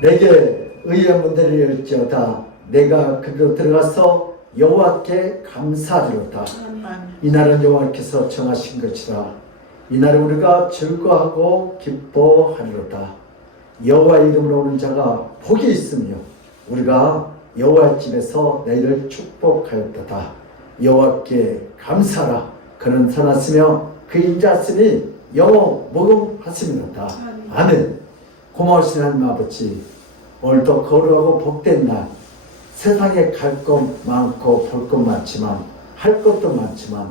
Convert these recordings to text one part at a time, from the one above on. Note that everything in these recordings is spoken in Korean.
내게 의의 문들을 열지어다. 내가 그리로 들어가서 여호와께 감사하리로다. 이날은 여호와께서 정하신 것이라. 이날은 우리가 즐거워하고 기뻐하리로다. 여호와의 이름으로 오는 자가 복이 있으며 우리가 여호와의 집에서 내일을 축복하였도다. 여호와께 감사하라. 그는 선하시며 그 인자하시니 영원 무궁하심이로다. 아멘. 고마우신 하나님 아버지, 오늘도 거룩하고 복된 날, 세상에 갈 것 많고 볼 것 많지만 할 것도 많지만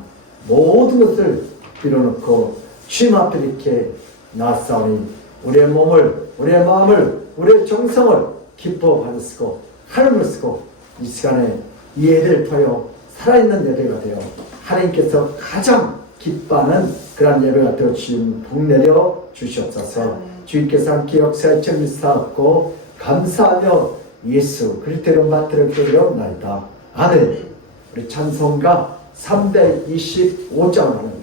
모든 것을 빌어놓고 주님 앞에 이렇게 나아싸우니 우리의 몸을, 우리의 마음을, 우리의 정성을 기뻐 받으시고 하나님을 쓰고 이 시간에 이 예배를 통하여 살아있는 예배가 되어 하나님께서 가장 기뻐하는 그러한 예배가 되어 주님 복 내려 주시옵소서. 주님께서 함께 역사의 점이 쌓았고 감사하며 예수 그리스도로 맡들어 드리옵나이다. 아멘. 우리 찬송가 325장 하는데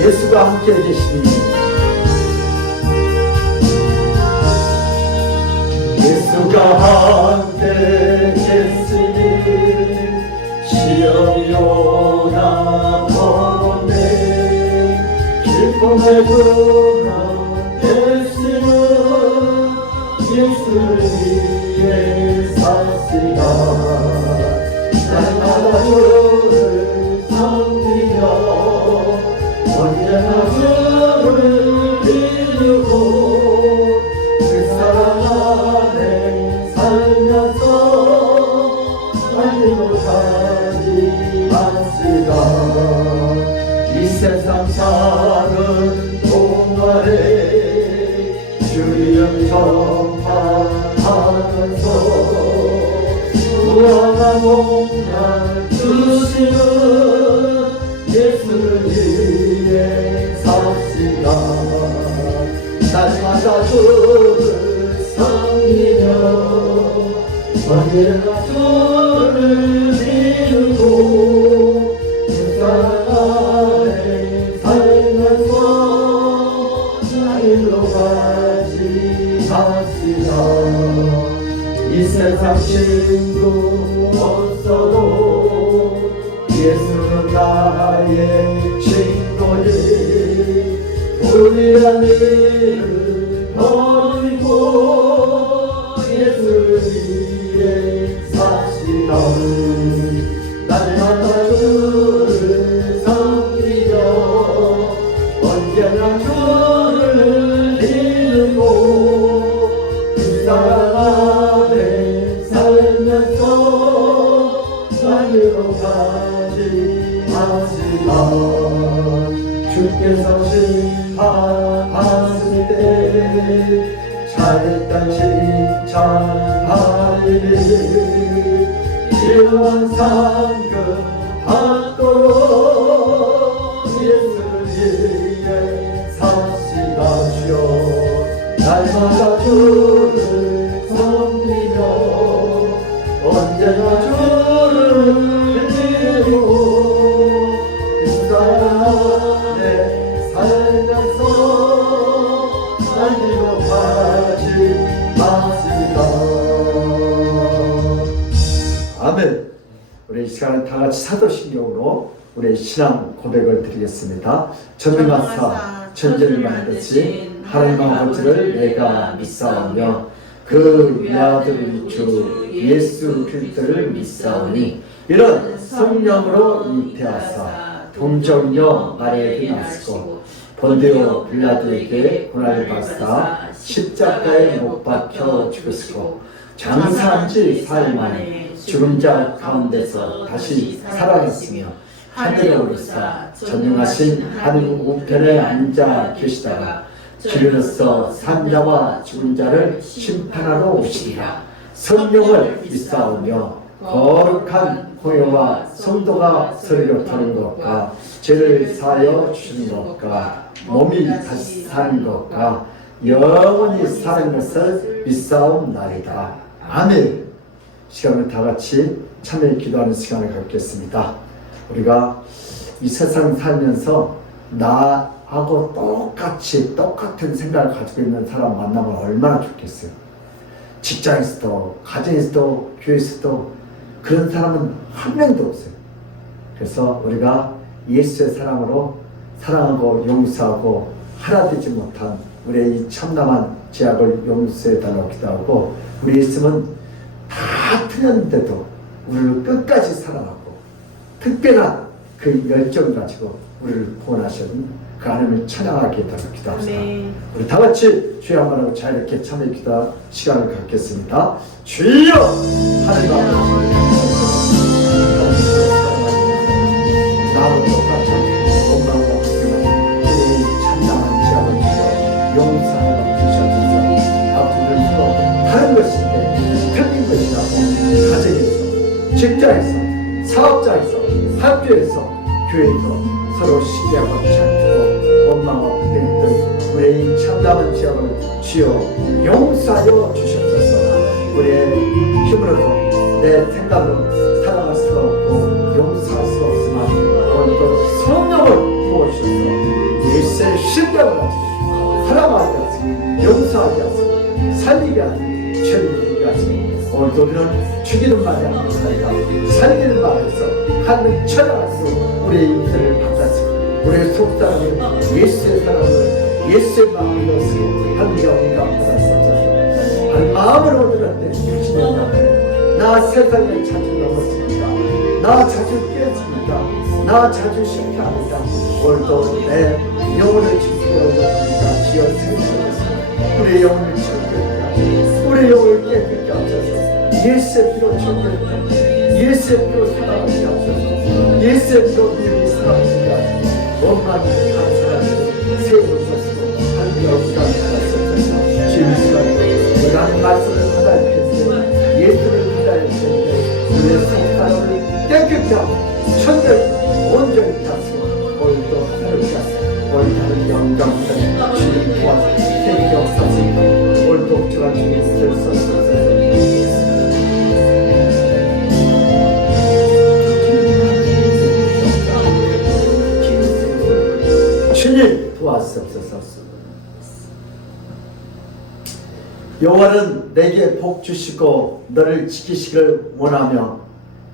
예수가 함께 계시니 예수가 함께 계시니 시험이 오나 기쁨의 그가 계시는 예수를 위해 사시다. 날마다 주를 섬기며 언제나 주를 비우고 그 사랑 안에 살면서 달리고 가지 않시다. 이 세상 사는 동안에 이름 전파하면서 구원과 복만 주시는 예수를 위해 삽시다. 날마다 주를 섬기며 언제나 주를 믿고 그 사랑 안에 살면서 자유로 가지 합시다. 이 세상 친구 없어도 예수는 나의 친구니 우리란 일을 버리고 예수를 위해 삽시다. 날마다 주를 섬기며 언제나 주를 믿고 그 사랑 안에 살면서 자유로 가지 합시다. 주께서 심판하실 때 잘했단 칭찬하리니 일원 상급 받도록 예수를 위해 삽시다. 주여 날마다 주를 섬기며 언제나 주를 믿고 그 사랑 안에 살면서 달리러 가지 마시다. 아멘. 우리 이 시간은 다 같이 사도신경으로 우리의 신앙 고백을 드리겠습니다. 전능하사 천지를 만드신 하나님 아버지를 내가 믿사오며 그 외아들 주 예수 그리스도를 믿사오니 이런 성령으로 잉태하사 동정녀 마리아에게 나시고 본디오 빌라도에게 고난을 받사 십자가에 못 박혀 죽으시고 장사한 지 사흘 만에 죽은 자 가운데서 다시 살아났으며 하늘에 오르사 전능하신 하늘 우편에 앉아 계시다가 주로서 산자와 죽은 자를 심판하러 오시리라. 성령을 믿사오며 거룩한 공회와 성도가 서로 타는 것과 죄를 사하여 주시는 것과 몸이 다시 사는 것과 영원히 사는 것을 믿사옵나이다. 아멘. 시간을 다 같이 참여 기도하는 시간을 갖겠습니다. 우리가 이 세상 살면서 나하고 똑같은 생각을 가지고 있는 사람 만나면 얼마나 좋겠어요. 직장에서도 가정에서도 교회에서도 그런 사람은 한 명도 없어요. 그래서 우리가 예수의 사랑으로 사랑하고 용서하고 하나 되지 못한 우리의 이 참담한 죄악을 용서해달라고 기도하고, 우리 예수님은 다 틀렸는데도 우리를 끝까지 사랑하고 특별한 그 열정을 가지고 우리를 구원하신 그 하나님을 찬양하게 해달라고 기도합시다. 네. 우리 다 같이 주여 한번 하고 자유롭게 참여 기도 시간을 갖겠습니다. 주여 하나님 아버지, 나와 똑같이 건강과 우리 찬양한 죄악을 주여 용서하여 주셔서 앞으로 서로 다른 것인데 틀린 것이라고 가정에서, 직장에서, 사업장에서, 학교에서, 교회에서 서로 신뢰하고 찾고 원망하고 부대했던 우리의 참담한 죄악을 주여 용서하여 주시옵소서. 우리의 힘으로도 내 생각으로 사랑할 수가 없고 용서할 수가 없지만 오늘도 성령을 부어주셔서 예수의 심장을 가지고 사랑하게 하시고 용서하게 하시고 살리게 하시고 죄를 지게 하시고, 오늘도 우리는 죽이는 말이 아니라 살리는 말에서 하늘 천하가서 우리의 인생을 받았으고 우리의 속사람을 예수의 사랑을 예수의 마음을 넣었으고 하늘과 온갖 받았었죠. 한 마음을 얻으는데 주시는 나를 나 세상에 자주 넘었습니다. 나 자주 깨졌습니다. 나 자주 실패합니다. 오늘도 내 영혼을 지키려 얻어갑니다. 지어 세우셨습니다. 우리의 영혼을 지키게, 우리의 영혼을 깨끗게 하셔서 예수의 피로 정결해, 예수의 피로 사랑하게 하셔서 예수의 피로 미움이 사랑하시게 하셔서 원망이 감사하시고 세우소서. 하늘과 온갖 받았었죠. 주님 다른 영광들 주님 도와서 세계 역사에서 오늘도 제가 주님의 뜻을 썼습니다. 주님 도와주옵소서. 여호와는 내게 복 주시고 너를 지키시기를 원하며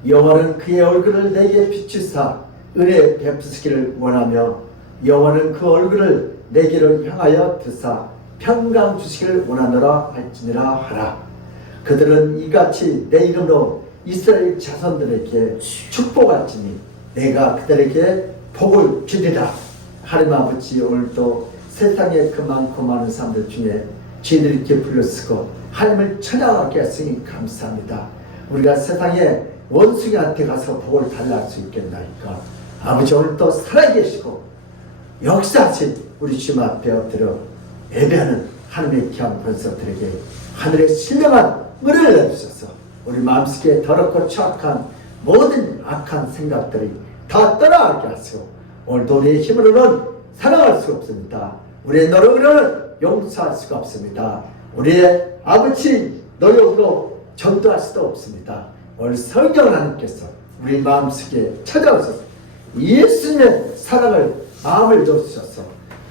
여호와는 그의 얼굴을 내게 비추사 은혜 베푸시기를 원하며 여호와는 그 얼굴을 내게로 향하여 드사 평강 주시기를 원하노라 할지니라 하라. 그들은 이같이 내 이름으로 이스라엘 자손들에게 축복할지니 내가 그들에게 복을 주리라. 하나님 아버지, 오늘도 세상에 그 많고 많은 사람들 중에 주인을 이렇게 불러쓰고 하나님을 찬양하게 했으니 감사합니다. 우리가 세상에 원숭이한테 가서 복을 달라할 수 있겠나이까. 아버지, 오늘도 살아계시고 역사하신 우리 주님 앞에 엎드려 예배하는 하나님의 귀한 권속들에게 하늘의 신령한 은혜를 내주셔서 우리 마음속에 더럽고 추악한 모든 악한 생각들이 다 떠나가게 하시고 오늘도 우리의 힘으로는 살아갈 수가 없습니다. 우리의 노력으로는 용서할 수가 없습니다. 우리의 아버지 노력으로 전도할 수도 없습니다. 오늘 성경 하나님께서 우리 마음속에 찾아오셔서 예수님의 사랑을 마음을 넣으셔서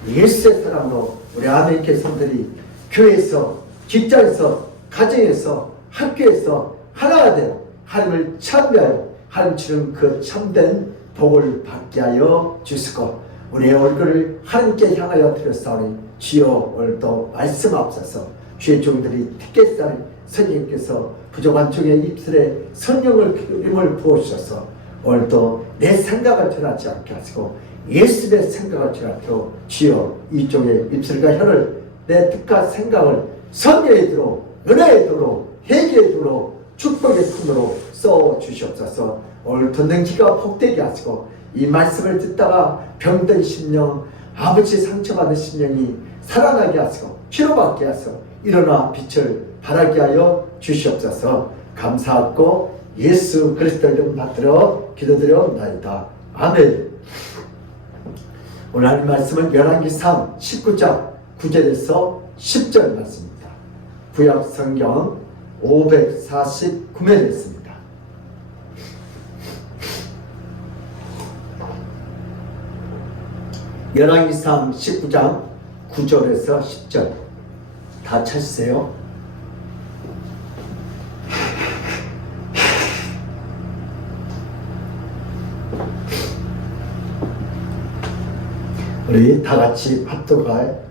예수의 사랑으로 우리 아멘케 성들이 교회에서, 직장에서, 가정에서, 학교에서 하나가 되어 하나님을 찬미하여 하나님 주는 그 참된 복을 받게 하여 주시고 우리의 얼굴을 하나님께 향하여 드렸사오니 주여 오늘도 말씀하옵소서. 주의 종들이 티켓살 선생님께서 부족한 종의 입술에 성령을 부어주셔서 오늘도 내 생각을 전하지 않게 하시고 예수의 생각을 전하도록 주여 이쪽의 입술과 혀를 내 뜻과 생각을 성령의 도로, 은혜의 도로, 회개의 도로, 축복의 품으로 써주시옵소서. 오늘 던능지가 복되게 하시고 이 말씀을 듣다가 병든 심령, 아버지 상처받은 심령이 살아나게 하시고 치료받게 하시고 일어나 빛을 발하게 하여 주시옵소서. 감사하고 예수 그리스도 이름 받들어 기도드려옵나이다. 아멘. 오늘 하나님 말씀은 열왕기상 19장 9절에서 10절 말씀입니다. 구약 성경 549면에 있습니다. 열왕기상 19장 9절에서 10절 다 찾으세요. 우리 다 같이 합독하겠습니다.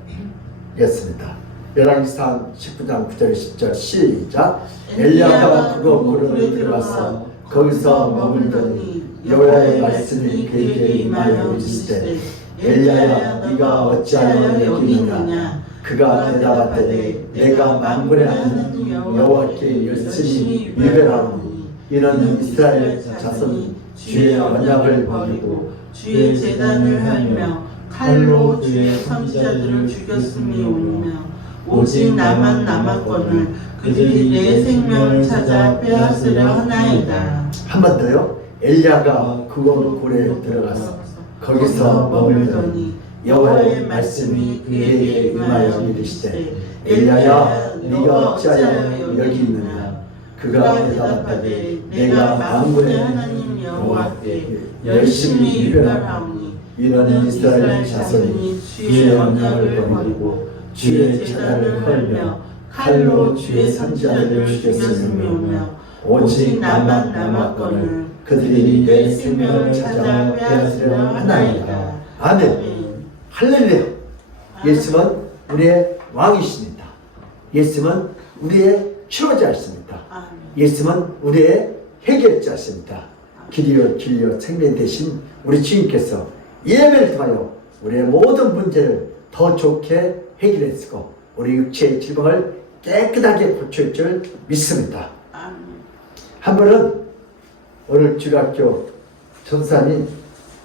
열왕기상 19장 9절 10절 시작. 엘리야가 그거 무릎에 들어가서 거기서 머물더니 여호와의 말씀이 그에게 임하여 이르시되 엘리야야 네가 어찌하여 여기 있느냐. 그가 대답하되 내가 만군의 하나님 여호와께 열심히 위배하노니 이는 이스라엘 자손이 주의 언약을 버리고 주의 제단을 하며 칼로 주의 선지자들을 죽였음이오며 오직 나만 남았거늘 그들이 내 생명을 찾아 빼앗으려 하나이다. 한 번 더요. 엘리야가 그곳 굴에 들어가서 거기서 머물더니 여호와의 말씀이 그에게 임하여 이르시되 엘리야야 네가 어찌하여 여기 있느냐. 그가 대답하되 내가 만군의 하나님 여호와께 열심히 위배하오니 이는 이스라엘 자손이 주의 언약을 버리고 주의 제단을 헐며 칼로 주의 선지자들을 죽였으며 오직 나만 남았거늘 그들이 내 생명을 찾아 빼앗으려 하나이다. 아멘. 할렐루야. 예수는 우리의 왕이십니다. 예수는 우리의 치료자이십니다. 예수는 우리의 해결자이십니다. 길이요 진리요 생명 되신 우리 주님께서 예배를 통하여 우리의 모든 문제를 더 좋게 해결했고 우리 육체의 질병을 깨끗하게 고칠 줄 믿습니다. 한 번은 오늘 주일학교 전사님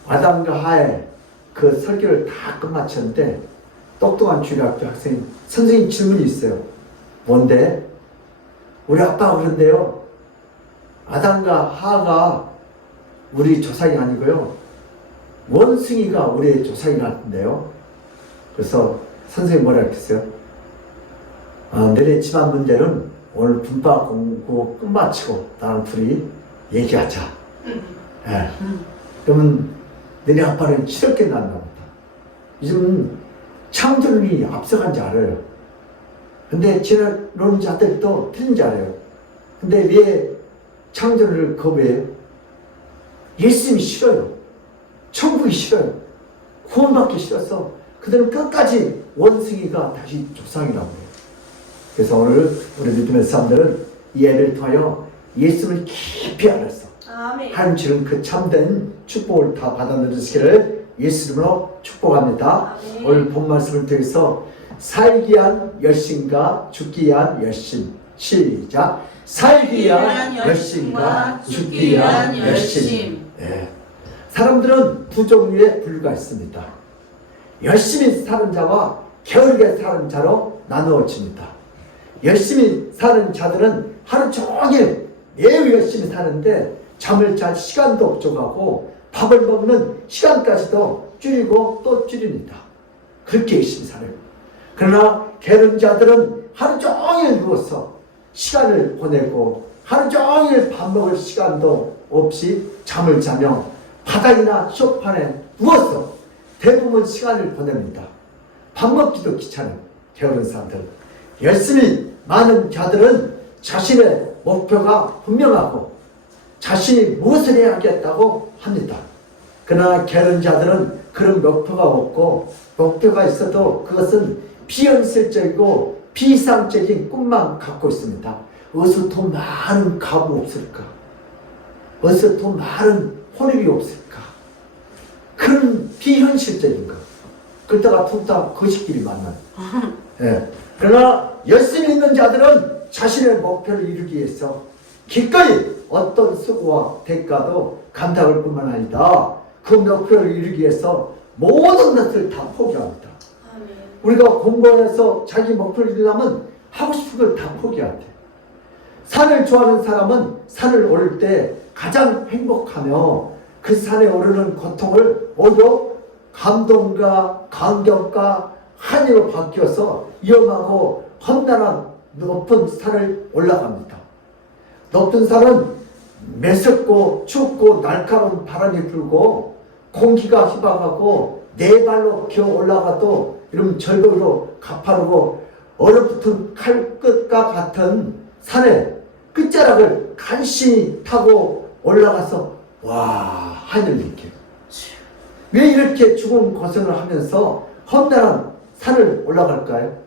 아담과 하의 그 설교를 다 끝마쳤는데 똑똑한 주일학교 학생 선생님 질문이 있어요. 뭔데? 우리 아빠가 그런데요. 아담과 하가 우리 조상이 아니고요. 원숭이가 우리의 조상이 같은데요. 그래서 선생님이 뭐라 했겠어요? 너네 집안 문제는 오늘 분파 공부 끝마치고 나랑 둘이 얘기하자. 예. 그러면 너네 아빠는 치럽게 났나 보다. 요즘 창조론이 앞서간지 알아요. 근데 진화론 자들도 틀린지 알아요. 근데 왜 창조론을 거부해요? 예수님이 싫어요. 천국이 싫어요. 구원받기 싫어서 그들은 끝까지 원숭이가 다시 조상이라고 해요. 그래서 오늘 우리 믿음의 사람들은 이 예를 통하여 예수를 깊이 알아서 하나님 주는 그 참된 축복을 다 받아 누리시기를 예수 이름으로 축복합니다. 아멘. 오늘 본 말씀을 통해서 살기 위한 열심과 죽기 위한 열심. 시작. 살기 위한 열심과 죽기 위한 열심. 네. 사람들은 두 종류의 분류가 있습니다. 열심히 사는 자와 게으르게 사는 자로 나누어집니다. 열심히 사는 자들은 하루 종일 매우 열심히 사는데 잠을 잘 시간도 부족하고 밥을 먹는 시간까지도 줄이고 또 줄입니다. 그렇게 열심히 살아요. 그러나 게으른 자들은 하루 종일 누워서 시간을 보내고 하루 종일 밥 먹을 시간도 없이 잠을 자며 바닥이나 소파에 누워서 대부분 시간을 보냅니다. 밥 먹기도 귀찮은 게으른 사람들. 열심히 많은 자들은 자신의 목표가 분명하고 자신이 무엇을 해야겠다고 합니다. 그러나 게으른 자들은 그런 목표가 없고 목표가 있어도 그것은 비현실적이고 비상적인 꿈만 갖고 있습니다. 어디서 더 많은 가구 없을까? 어디서 더 많은 혼입이 없을까? 그런 비현실적인 것. 그러다가 툭다 거시끼리 만나요. 예. 그러나 열심히 있는 자들은 자신의 목표를 이루기 위해서 기꺼이 어떤 수고와 대가도 감당할 뿐만 아니라 그 목표를 이루기 위해서 모든 것을 다 포기합니다. 아멘. 우리가 공부해서 자기 목표를 이루려면 하고 싶은 걸 다 포기해야 돼. 산을 좋아하는 사람은 산을 오를 때 가장 행복하며 그 산에 오르는 고통을 오히려 감동과 감격과 한이로 바뀌어서 위험하고 험난한 높은 산을 올라갑니다. 높은 산은 매섭고 춥고 날카로운 바람이 불고 공기가 희박하고 네 발로 기어 올라가도 이런 절벽으로 가파르고 얼어붙은 칼끝과 같은 산의 끝자락을 간신히 타고 올라가서 와 하늘 느껴요. 왜 이렇게 죽은 고생을 하면서 험난한 산을 올라갈까요?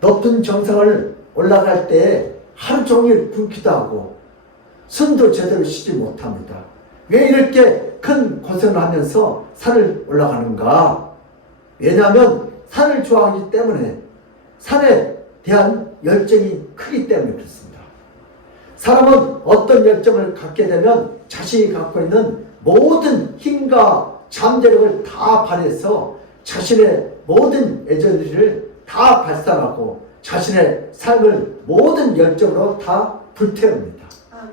높은 정상을 올라갈 때 하루 종일 굶기도 하고 숨도 제대로 쉬지 못합니다. 왜 이렇게 큰 고생을 하면서 산을 올라가는가? 왜냐하면 산을 좋아하기 때문에 산에 대한 열정이 크기 때문에 그렇습니다. 사람은 어떤 열정을 갖게 되면 자신이 갖고 있는 모든 힘과 잠재력을 다 발휘해서 자신의 모든 에너지를 다 발산하고 자신의 삶을 모든 열정으로 다 불태웁니다. 아멘.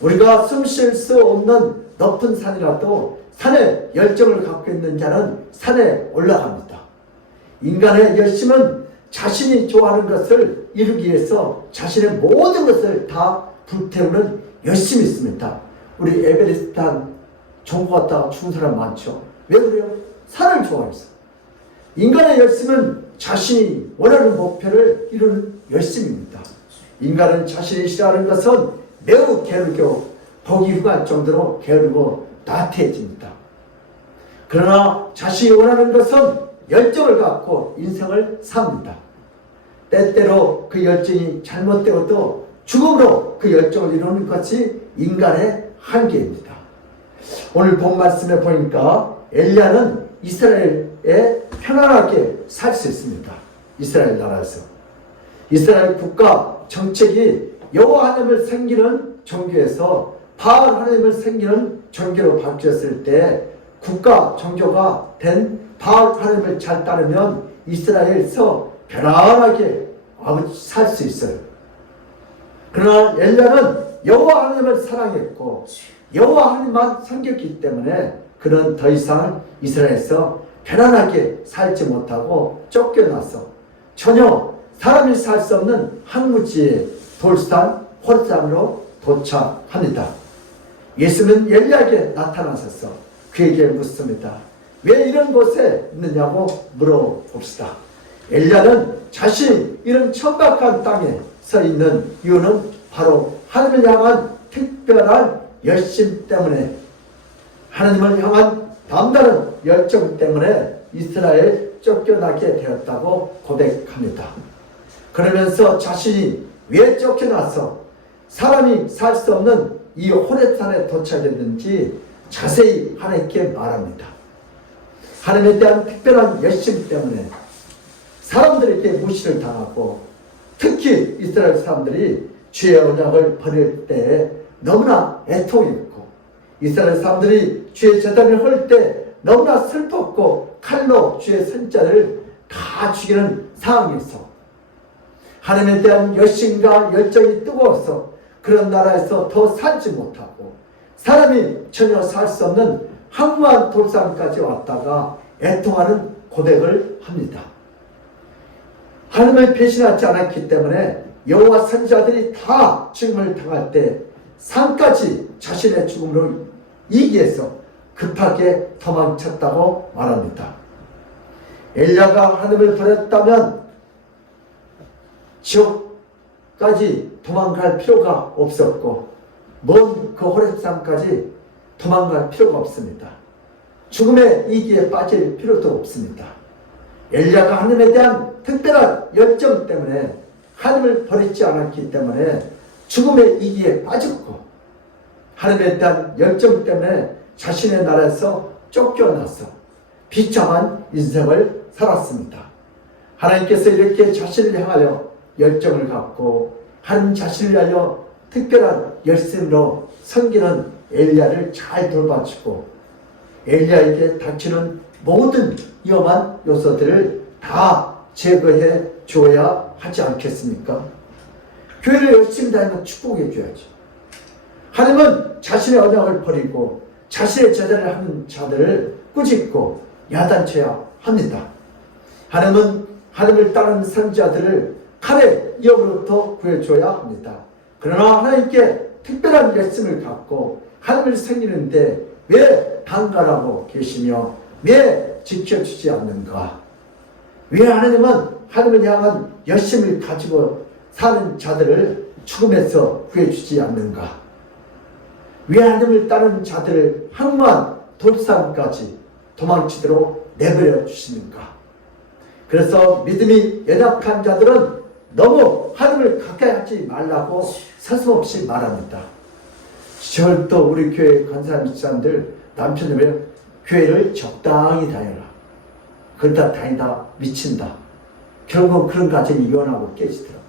우리가 숨 쉴 수 없는 높은 산이라도 산에 열정을 갖고 있는 자는 산에 올라갑니다. 인간의 열심은 자신이 좋아하는 것을 이루기 위해서 자신의 모든 것을 다 불태우는 열심이 있습니다. 우리 에베레스트한 종고 갔다가 죽은 사람 많죠. 왜 그래요? 산을 좋아해서. 인간의 열심은 자신이 원하는 목표를 이루는 열심입니다. 인간은 자신이 싫어하는 것은 매우 게으르고 보기 흉할 정도로 게으르고 나태해집니다. 그러나 자신이 원하는 것은 열정을 갖고 인생을 삽니다. 때때로 그 열정이 잘못되어도 죽음으로 그 열정을 이루는 것이 인간의 한계입니다. 오늘 본 말씀에 보니까 엘리야는 이스라엘에 편안하게 살 수 있습니다. 이스라엘 나라에서. 이스라엘 국가 정책이 여호와 하나님을 섬기는 종교에서 바알 하나님을 섬기는 종교로 바뀌었을 때 국가 종교가 된 바알 하나님을 잘 따르면 이스라엘에서 편안하게 살 수 있어요. 그러나 엘리야는 여호와 하나님을 사랑했고 여호와 하나님만 섬겼기 때문에 그는 더 이상 이스라엘에서 편안하게 살지 못하고 쫓겨나서 전혀 사람이 살 수 없는 항무지의 돌산 호르산으로 도착합니다. 예수는 엘리야에게 나타나셔서 그에게 묻습니다. 왜 이런 곳에 있느냐고 물어봅시다. 엘리야는 자신이 이런 천박한 땅에 서 있는 이유는 바로 하나님을 향한 특별한 열심 때문에, 하나님을 향한 남다른 열정 때문에 이스라엘 쫓겨나게 되었다고 고백합니다. 그러면서 자신이 왜 쫓겨나서 사람이 살 수 없는 이 호렙산에 도착했는지 자세히 하나님께 말합니다. 하나님에 대한 특별한 열심 때문에 사람들에게 무시를 당하고, 특히 이스라엘 사람들이 주의 언약을 버릴 때 너무나 애통했고, 이스라엘 사람들이 주의 제단을 헐 때 너무나 슬펐고, 칼로 주의 선자를 다 죽이는 상황에서 하나님에 대한 열심과 열정이 뜨거워서 그런 나라에서 더 살지 못하고 사람이 전혀 살 수 없는 황무한 돌산까지 왔다가 애통하는 고백을 합니다. 하나님을 배신하지 않았기 때문에 여호와 선지자들이 다 죽음을 당할 때 산까지 자신의 죽음으로 이기기 위해서 급하게 도망쳤다고 말합니다. 엘리야가 하나님을 버렸다면 지옥까지 도망갈 필요가 없었고, 먼 그 호렙산까지 도망갈 필요가 없습니다. 죽음의 이기에 빠질 필요도 없습니다. 엘리야가 하나님에 대한 특별한 열정 때문에 하나님을 버리지 않았기 때문에 죽음의 이기에 빠졌고, 하나님에 대한 열정 때문에 자신의 나라에서 쫓겨나서 비참한 인생을 살았습니다. 하나님께서 이렇게 자신을 향하여 열정을 갖고 하나님 자신을 위하여 특별한 열심으로 섬기는 엘리야를 잘 돌봐주고, 엘리야에게 닥치는 모든 위험한 요소들을 다 제거해 주어야 하지 않겠습니까? 교회를 열심히 다니면 축복해 줘야지. 하나님은 자신의 언약을 버리고 자신의 제단을 하는 자들을 꾸짖고 야단쳐야 합니다. 하나님은 하나님을 따르는 선지자들을 칼의 위협으로부터 구해줘야 합니다. 그러나 하나님께 특별한 열심을 갖고 하나님을 섬기는데 왜 방관하고 계시며 왜 지켜주지 않는가? 왜 하나님은 하나님을 향한 열심을 가지고 사는 자들을 죽음에서 구해주지 않는가? 왜 하나님을 따르는 자들을 황무한 돌산까지 도망치도록 내버려 주시는가? 그래서 믿음이 연약한 자들은 너무 하나님을 가까이 하지 말라고 서슴없이 말합니다. 절도 우리 교회 권사 미사님들 남편이면 교회를 적당히 다녀라. 그러다 다니다 미친다. 결국은 그런 가정이 이혼하고 깨지더라고요.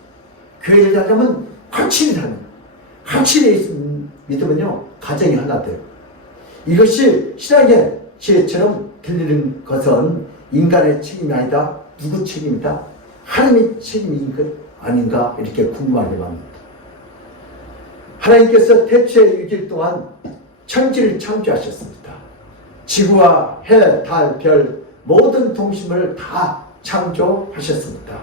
교회를 다니면 확실히 다녀. 확실히 믿으면요 가정이 하나 돼요. 이것이 신앙의 지혜처럼 들리는 것은 인간의 책임이 아니다. 누구 책임이다? 하나님의 책임인 것 아닌가 이렇게 궁금하게 합니다. 하나님께서 태초의 6일 동안 천지를 창조하셨습니다. 지구와 해, 달, 별 모든 동심을 다 창조하셨습니다.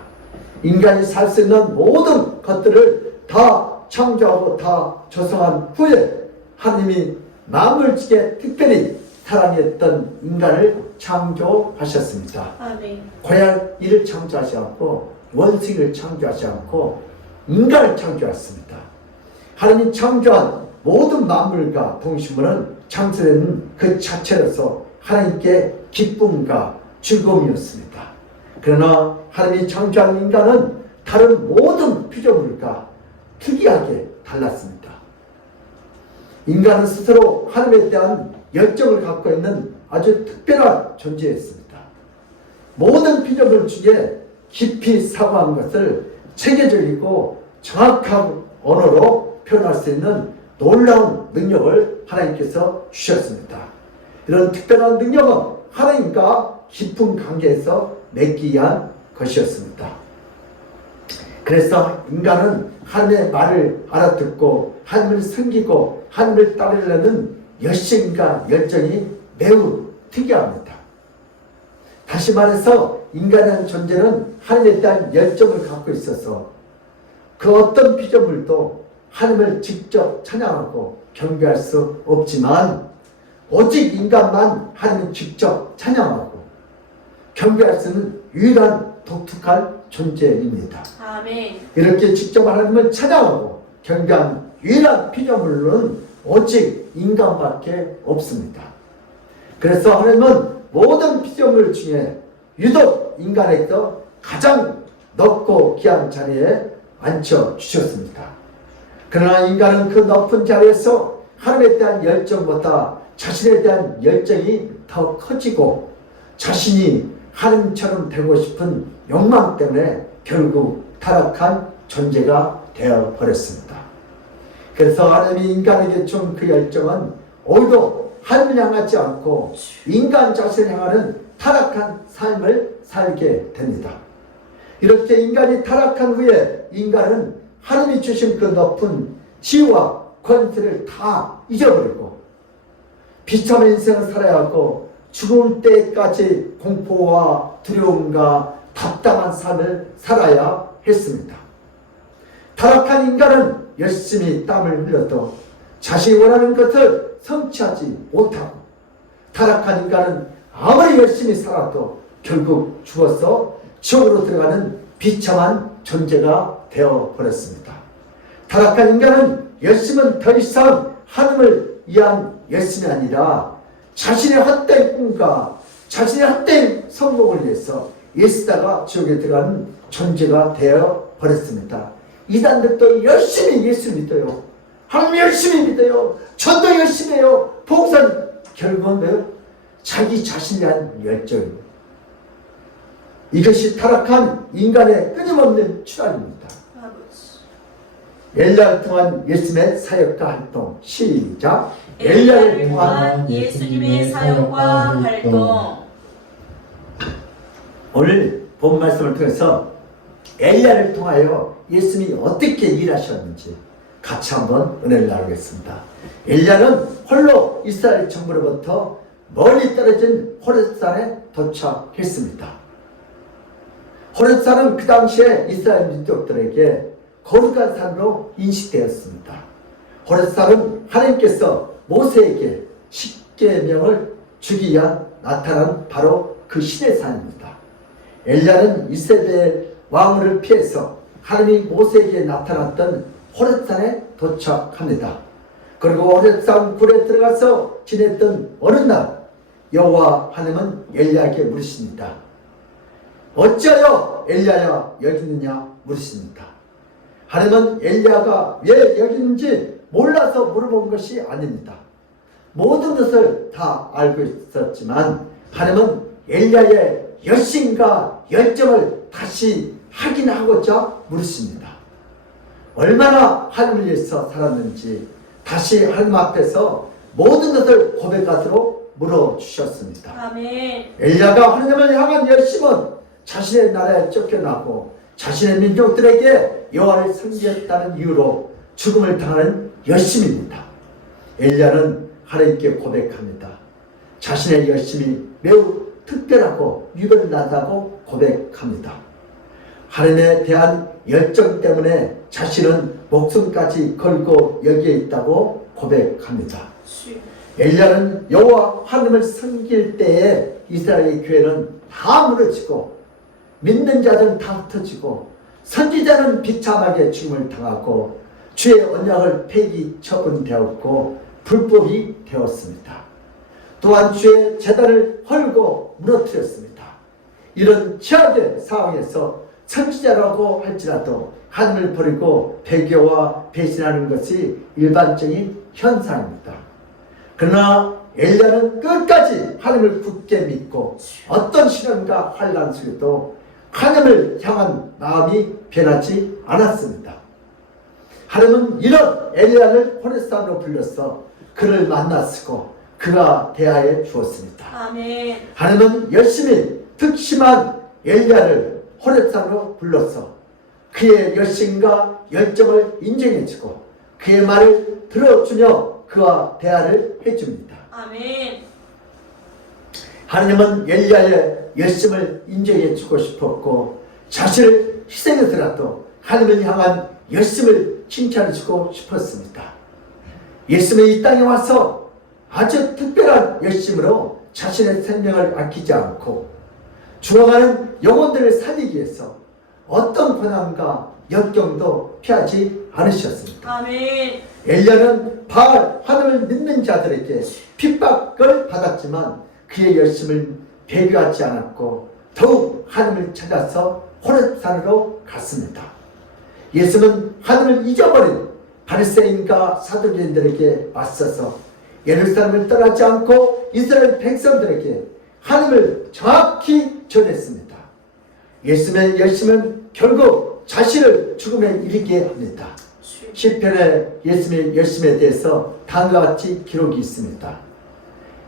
인간이 살 수 있는 모든 것들을 다 창조하고 다 조성한 후에 하나님이 만물지게 특별히 사랑했던 인간을 창조하셨습니다. 고양이를 창조하지 않고 원숭이를 창조하지 않고 인간을 창조했습니다. 하나님이 창조한 모든 만물과 동식물은 창조된 그 자체로서 하나님께 기쁨과 즐거움이었습니다. 그러나 하나님이 창조한 인간은 다른 모든 피조물과 특이하게 달랐습니다. 인간은 스스로 하나님에 대한 열정을 갖고 있는 아주 특별한 존재였습니다. 모든 피조물 중에 깊이 사고한 것을 체계적이고 정확한 언어로 표현할 수 있는 놀라운 능력을 하나님께서 주셨습니다. 이런 특별한 능력은 하나님과 깊은 관계에서 맺기 위한 것이었습니다. 그래서 인간은 하나님의 말을 알아듣고 하나님을 섬기고 하나님을 따르려는 열심과 열정이 매우 특이합니다. 다시 말해서 인간의 존재는 하나님에 대한 열정을 갖고 있어서 그 어떤 피조물도 하나님을 직접 찬양하고 경배할 수 없지만 오직 인간만 하나님을 직접 찬양하고 경배할 수 있는 유일한 독특한 존재입니다. 아멘. 이렇게 직접 하나님을 찬양하고 경배한 유일한 피조물은 오직 인간밖에 없습니다. 그래서 하나님은 모든 피조물 중에 유독 인간에게서 가장 높고 귀한 자리에 앉혀주셨습니다. 그러나 인간은 그 높은 자리에서 하나님에 대한 열정보다 자신에 대한 열정이 더 커지고 자신이 하나님처럼 되고 싶은 욕망 때문에 결국 타락한 존재가 되어버렸습니다. 그래서 하나님이 인간에게 준 그 열정은 오히려 하나님을 향하지 않고 인간 자신을 향하는 타락한 삶을 살게 됩니다. 이렇게 인간이 타락한 후에 인간은 하나님이 주신 그 높은 지혜와 권세를 다 잊어버리고 비참한 인생을 살아야 하고 죽을 때까지 공포와 두려움과 답답한 삶을 살아야 했습니다. 타락한 인간은 열심히 땀을 흘려도 자신이 원하는 것을 성취하지 못하고 타락한 인간은 아무리 열심히 살아도 결국 죽어서 지옥으로 들어가는 비참한 존재가 되어버렸습니다. 타락한 인간은 열심은 더 이상 하나님을 위한 열심이 아니라 자신의 헛된 꿈과 자신의 헛된 성공을 위해서 애쓰다가 지옥에 들어가는 존재가 되어버렸습니다. 이단들도 열심히 예수 믿어요. 하나님 열심히 믿어요. 저도 열심히 해요. 봉사는 결국은 뭐예요? 자기 자신에 대한 열정입니다. 이것이 타락한 인간의 끊임없는 추락입니다. 엘리야를 통한 예수님의 사역과 활동 시작. 엘리야를 통한 예수님의 사역과 활동. 오늘 본 말씀을 통해서 엘리야를 통하여 예수님이 어떻게 일하셨는지 같이 한번 은혜를 나누겠습니다. 엘리야는 홀로 이스라엘 정부로부터 멀리 떨어진 호렙산에 도착했습니다. 호렙산은 그 당시에 이스라엘 민족들에게 거룩한 산으로 인식되었습니다. 호렙산은 하나님께서 모세에게 십계명을 주기 위한 나타난 바로 그 신의 산입니다. 엘리야는 이세벨 왕후를 피해서 하나님이 모세에게 나타났던 호렙산에 도착합니다. 그리고 호렙산 굴에 들어가서 지냈던 어느 날 여호와 하나님은 엘리야에게 물으십니다. 어찌하여 엘리야야 여기 있느냐 물으십니다. 하나님은 엘리야가 왜 여기 있는지 몰라서 물어본 것이 아닙니다. 모든 것을 다 알고 있었지만 하나님은 엘리야의 열심과 열정을 다시 확인하고자 물으십니다. 얼마나 하나님을 위해서 살았는지 다시 하나님 앞에서 모든 것을 고백하도록 물어주셨습니다. 아멘. 엘리야가 하나님을 향한 열심은 자신의 나라에 쫓겨나고 자신의 민족들에게 여호와를 섬겼다는 이유로 죽음을 당하는 열심입니다. 엘리야는 하나님께 고백합니다. 자신의 열심이 매우 특별하고 유별나다고 고백합니다. 하나님에 대한 열정 때문에 자신은 목숨까지 걸고 여기에 있다고 고백합니다. 엘리야는 여호와 하나님을 섬길 때에 이스라엘 교회는 다 무너지고 믿는 자들은 다 흩어지고 선지자는 비참하게 죽음을 당하고 주의 언약을 폐기 처분되었고 불법이 되었습니다. 또한 주의 제단을 헐고 무너뜨렸습니다. 이런 최악의 상황에서 선지자라고 할지라도 하나님을 버리고 배교와 배신하는 것이 일반적인 현상입니다. 그러나 엘리야는 끝까지 하나님을 굳게 믿고 어떤 시련과 환난 속에도 하나님을 향한 마음이 변하지 않았습니다. 하나님은 이런 엘리야를 호렙산으로 불러서 그를 만났고 그가 대하여 주었습니다. 아멘. 하나님은 열심히 특심한 엘리야를 호렙산으로 불러서 그의 열심과 열정을 인정해주고 그의 말을 들어주며 그와 대화를 해줍니다. 아멘. 하나님은 엘리야의 열심을 인정해 주고 싶었고 자신을 희생해서라도 하나님을 향한 열심을 칭찬해 주고 싶었습니다. 예수님은 이 땅에 와서 아주 특별한 열심으로 자신의 생명을 아끼지 않고 죽어가는 영혼들을 살리기 위해서 어떤 고난과 역경도 피하지 않으셨습니다. 아멘. 엘리야는 바알 하나님을 믿는 자들에게 핍박을 받았지만 그의 열심을 배교하지 않았고 더욱 하나님을 찾아서 호렙산으로 갔습니다. 예수는 하나님을 잊어버린 바리새인과 사두개인들에게 맞서서 예루살렘을 떠나지 않고 이스라엘 백성들에게 하나님을 정확히 전했습니다. 예수의 열심은 결국 자신을 죽음에 이르게 합니다. 시편에 예수의 열심에 대해서 다음과 같이 기록이 있습니다.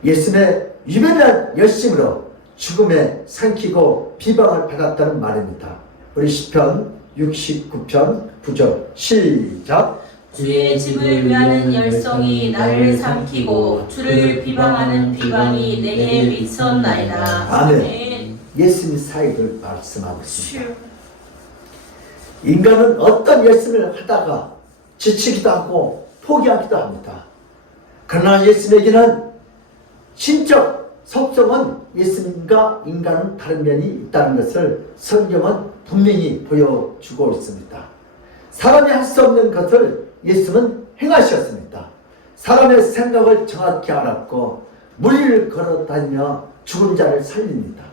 예수의 유별난 열심으로 죽음에 삼키고 비방을 받았다는 말입니다. 우리 시편 69편 9절 시작. 주의 집을 위하는 열성이 나를 삼키고 주를 비방하는 비방이 내게 미쳤나이다. 아멘. 예수님 사역을 말씀하고 있습니다. 인간은 어떤 열심을 하다가 지치기도 하고 포기하기도 합니다. 그러나 예수님에게는 신적 속성은 예수님과 인간은 다른 면이 있다는 것을 성경은 분명히 보여주고 있습니다. 사람이 할 수 없는 것을 예수님은 행하셨습니다. 사람의 생각을 정확히 알았고 무리를 걸어다니며 죽은 자를 살립니다.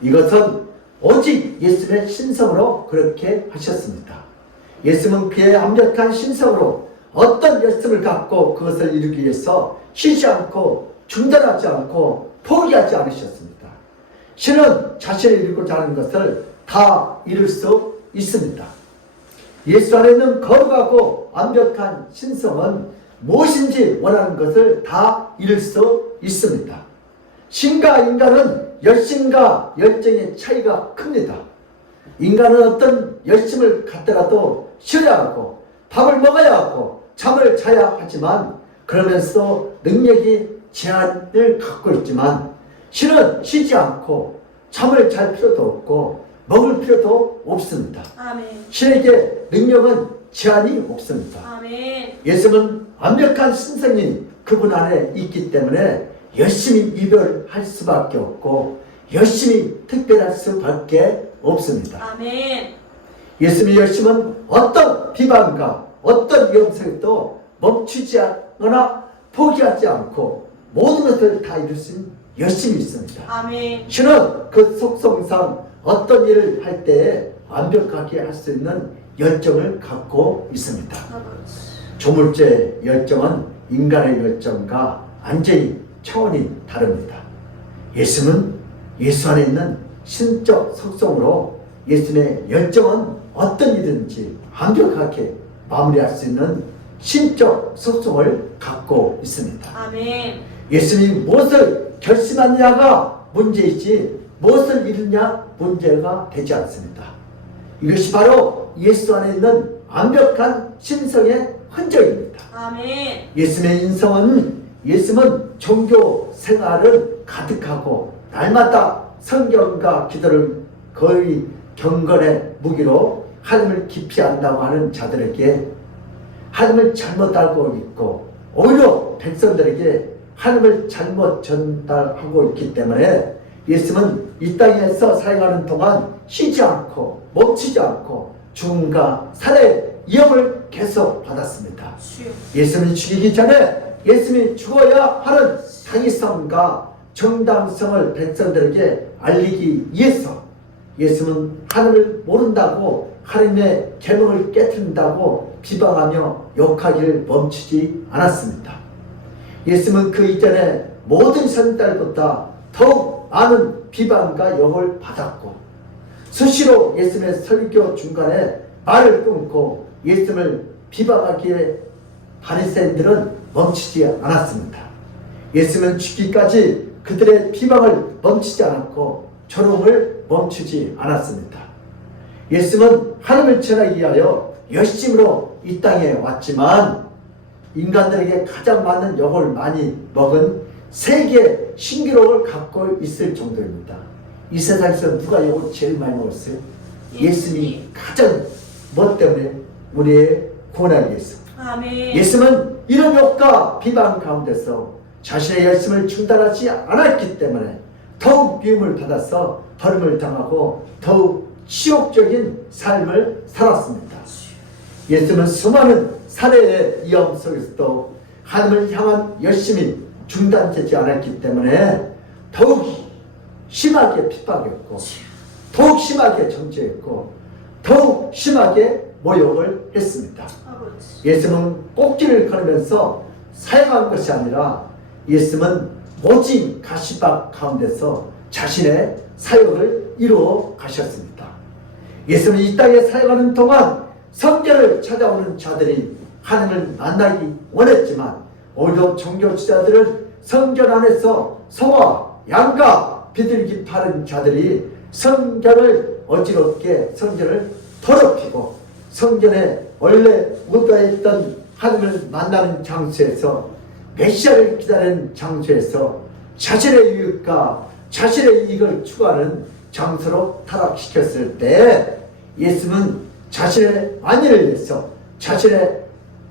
이것은 오직 예수님의 신성으로 그렇게 하셨습니다. 예수님은 그의 완벽한 신성으로 어떤 열심을 갖고 그것을 이루기 위해서 쉬지 않고 중단하지 않고 포기하지 않으셨습니다. 신은 자신이 이루고자 하는 것을 다 이룰 수 있습니다. 예수 안에 있는 거룩하고 완벽한 신성은 무엇인지 원하는 것을 다 이룰 수 있습니다. 신과 인간은 열심과 열정의 차이가 큽니다. 인간은 어떤 열심을 갖더라도 쉬어야 하고 밥을 먹어야 하고 잠을 자야 하지만 그러면서 능력이 제한을 갖고 있지만 신은 쉬지 않고 잠을 잘 필요도 없고 먹을 필요도 없습니다. 아멘. 신에게 능력은 제한이 없습니다. 아멘. 예수는 완벽한 신성이 그분 안에 있기 때문에 열심히 이별할 수밖에 없고 열심히 특별할 수밖에 없습니다. 아멘. 예수님의 열심은 어떤 비방과 어떤 위험 속에도 멈추지 않거나 포기하지 않고 모든 것을 다 이룰 수 있는 열심이 있습니다. 아멘. 신은 그 속성상 어떤 일을 할 때에 완벽하게 할 수 있는 열정을 갖고 있습니다. 조물주의 열정은 인간의 열정과 완전히 차원이 다릅니다. 예수는 예수 안에 있는 신적 속성으로 예수의 열정은 어떤 일든지 완벽하게 마무리할 수 있는 신적 속성을 갖고 있습니다. 아멘. 예수님이 무엇을 결심하느냐가 문제이지 무엇을 이루냐 문제가 되지 않습니다. 이것이 바로 예수 안에 있는 완벽한 신성의 흔적입니다. 아멘. 예수님의 인성은 예수님은 종교 생활을 가득하고 날마다 성경과 기도를 거의 경건의 무기로 하나님을 깊이 안다고 하는 자들에게 하나님을 잘못 알고 있고 오히려 백성들에게 하나님을 잘못 전달하고 있기 때문에 예수님은 이 땅에서 살아가는 동안 쉬지 않고 멈추지 않고 죽음과 살해의 위험을 계속 받았습니다. 예수님이 죽이기 전에 예수님이 죽어야 하는 당위성과 정당성을 백성들에게 알리기 위해서 예수님은 하나님을 모른다고 하나님의 계명을 깨트린다고 비방하며 욕하기를 멈추지 않았습니다. 예수님은 그 이전에 모든 선들보다 더욱 많은 비방과 욕을 받았고 수시로 예수님의 설교 중간에 말을 끊고 예수님을 비방하기에 바리새인들은 멈추지 않았습니다. 예수님은 죽기까지 그들의 비방을 멈추지 않았고 조롱을 멈추지 않았습니다. 예수님은 하나님을 전하기 위하여 열심으로 이 땅에 왔지만 인간들에게 가장 많은 욕을 많이 먹은 세계 신기록을 갖고 있을 정도입니다. 이 세상에서 누가 욕을 제일 많이 먹었어요? 예수님이 가장 뭐 때문에? 우리의 구원하기 위해서. 아멘. 예수님은 이런 욕과 비방 가운데서 자신의 열심을 중단하지 않았기 때문에 더욱 미움을 받아서 버림을 당하고 더욱 치욕적인 삶을 살았습니다. 예수님은 수많은 살해의 위험 속에서도 하나님을 향한 열심이 중단되지 않았기 때문에 더욱 심하게 핍박했고 더욱 심하게 정죄했고 더욱 심하게 모욕을 했습니다. 아버지. 예수님은 꼭지를 걸으면서 사용한 것이 아니라 예수님은 오직 가시밭 가운데서 자신의 사역을 이루어 가셨습니다. 예수님은 이 땅에 사역하는 동안 성전을 찾아오는 자들이 하나님을 만나기 원했지만 오히려 종교 지자들은 성전 안에서 소와 양과 비둘기 파는 자들이 성전을 어지럽게 성전을 더럽히고 성전에 원래 묻어있던 하나님을 만나는 장소에서 메시아를 기다리는 장소에서 자신의 유익과 자신의 이익을 추구하는 장소로 타락시켰을 때 예수님은 자신의 안위를 위해서 자신의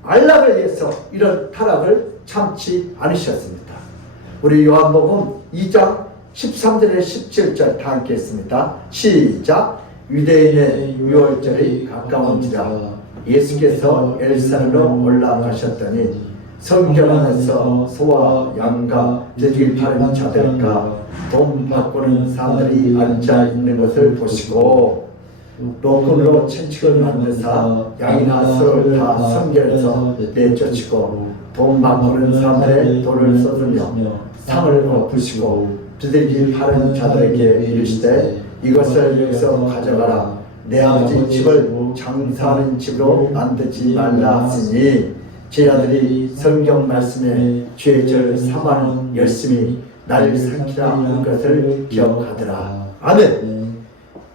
안락을 위해서 이런 타락을 참지 않으셨습니다. 우리 요한복음 2장 13절에 17절 다 함께 했습니다. 시작. 유대인의 유월절이 가까운지라 예수께서 예루살렘으로 올라가셨더니 성전 안에서 소와 양과 비둘기 파는 자들과 돈 바꾸는 사람들이 앉아 있는 것을 보시고 노끈으로 채찍을 만드사 양이나 소를 다 성전에서 내쫓으고 돈 바꾸는 사람들의 돈을 쏟으며 상을 엎으시고 비둘기 파는 자들에게 이르시되 이것을 여기서 가져가라. 내 아버지 집을 장사하는 집으로 만들지 말라 하시니 제 아들이 성경 말씀에 주의 절 삼하는 열심히 나를 삼키라 하는 것을 기억하더라. 아멘.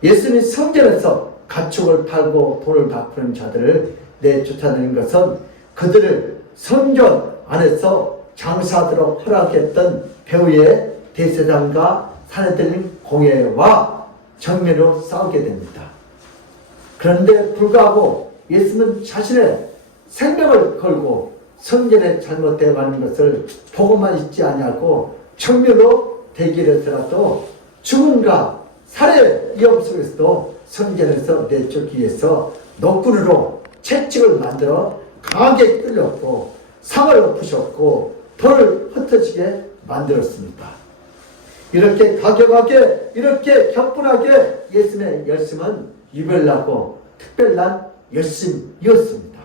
예수님이 성전에서 가축을 팔고 돈을 바꾸는 자들을 내쫓아내는 것은 그들을 성전 안에서 장사하도록 허락했던 배후의 대제사장과 사내들인 공회와 정면으로 싸우게 됩니다. 그런데 불구하고 예수는 자신의 생명을 걸고 성전에 잘못되어 가는 것을 보고만 있지 아니하고 정면으로 대결해서라도 죽음과 살해 위험 속에서도 성전에서 내쫓기 위해서 노끈으로 채찍을 만들어 강하게 끌렸고 상을 엎으셨고 돌을 흩어지게 만들었습니다. 이렇게 가격하게 이렇게 격분하게 예수님의 열심은 유별나고 특별한 열심이었습니다.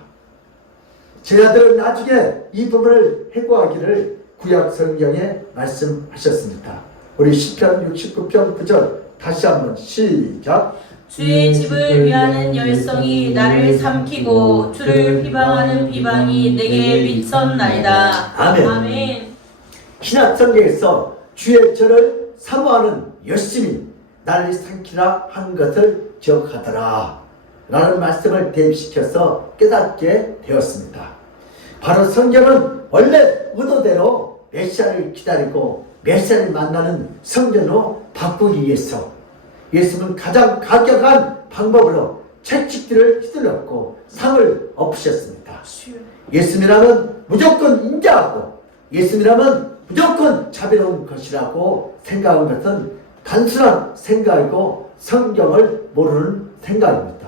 제자들은 나중에 이 부분을 해고하기를 구약 성경에 말씀하셨습니다. 우리 시편 69편 9절 다시 한번 시작. 주의 집을 위하는 열성이 나를 삼키고 주를 비방하는 비방이 내게 미쳤나이다. 아멘. 아멘. 신약 성경에서 주의 절을 사모하는 열심이 나를 삼키라 한 것을 기억하더라 라는 말씀을 대입시켜서 깨닫게 되었습니다. 바로 성경은 원래 의도대로 메시아를 기다리고 메시아를 만나는 성전으로 바꾸기 위해서 예수님은 가장 가격한 방법으로 채찍들을 휘둘렀고 상을 엎으셨습니다. 예수님이라면 무조건 인자하고 예수님이라면 무조건 자비로운 것이라고 생각한 것은 단순한 생각이고 성경을 모르는 생각입니다.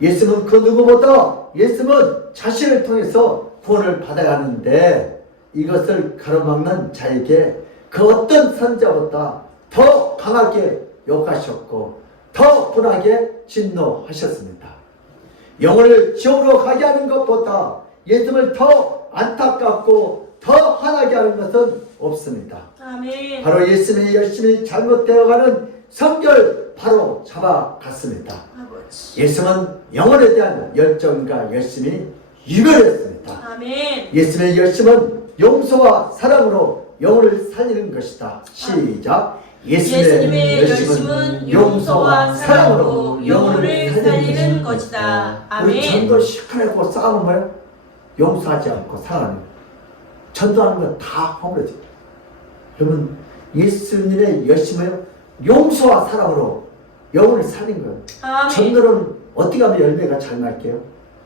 예수님은 그 누구보다 예수님은 자신을 통해서 구원을 받아야 하는데 이것을 가로막는 자에게 그 어떤 선자보다 더 강하게 욕하셨고 더 분하게 진노하셨습니다. 영혼을 지옥으로 가게 하는 것보다 예수님을 더 안타깝고 더 화나게 하는 것은 없습니다. 아멘. 바로 예수님이 열심히 잘못되어가는 성결 바로 잡아갔습니다. 아버지. 예수님은 영혼에 대한 열정과 열심이 유별했습니다. 아멘. 예수님의 열심은 용서와 사랑으로 영혼을 살리는 것이다. 시작. 예수님의 열심은 용서와 사랑으로 영혼을 살리는 것이다. 우리 아멘. 전도 시큰하고 싸우는 거예요? 용서하지 않고 사랑하는 거예요. 전도하는 건 다 허물어져. 그러면 예수님의 열심을 용서와 사랑으로 영혼을 살린 거예요. 아멘. 전도는 어떻게 하면 열매가 잘 날게요?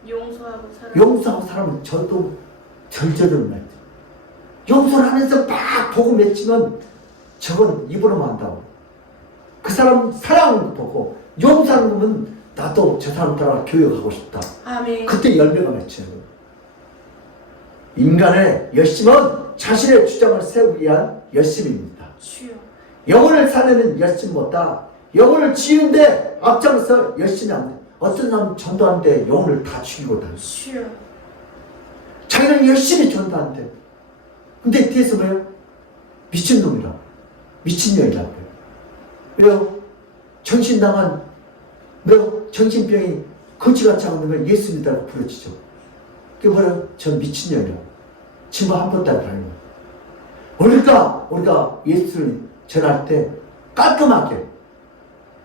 용서하고 사랑. 용서하고 사람은 전도 절절을 날죠. 용서를 하면서 막 보고 맺히면 저건 입으로만 한다고. 그 사람 사랑 보고 용서하는 거면 나도 저 사람 따라 교육하고 싶다. 아멘. 그때 열매가 맺혀요. 인간의 열심은 자신의 주장을 세우기 위한 열심입니다. 주여. 영혼을 살리는 열심보다 영혼을 지우는데 앞장서 열심히 안 돼. 어떤 사람은 전도하는데 영혼을 다 죽이고 다녀요. 주여. 자기는 열심히 전도한대. 근데 뒤에서 뭐예요? 미친놈이라. 미친년이라고 해요. 왜요? 정신당한, 왜요? 정신병이 거지같이 하는 걸 예수 믿다고 부르짖죠. 그게 뭐예요? 전 미친년이라고. 친구 한 번도 안 가는 거예요. 우리가 예수를 전할 때 깔끔하게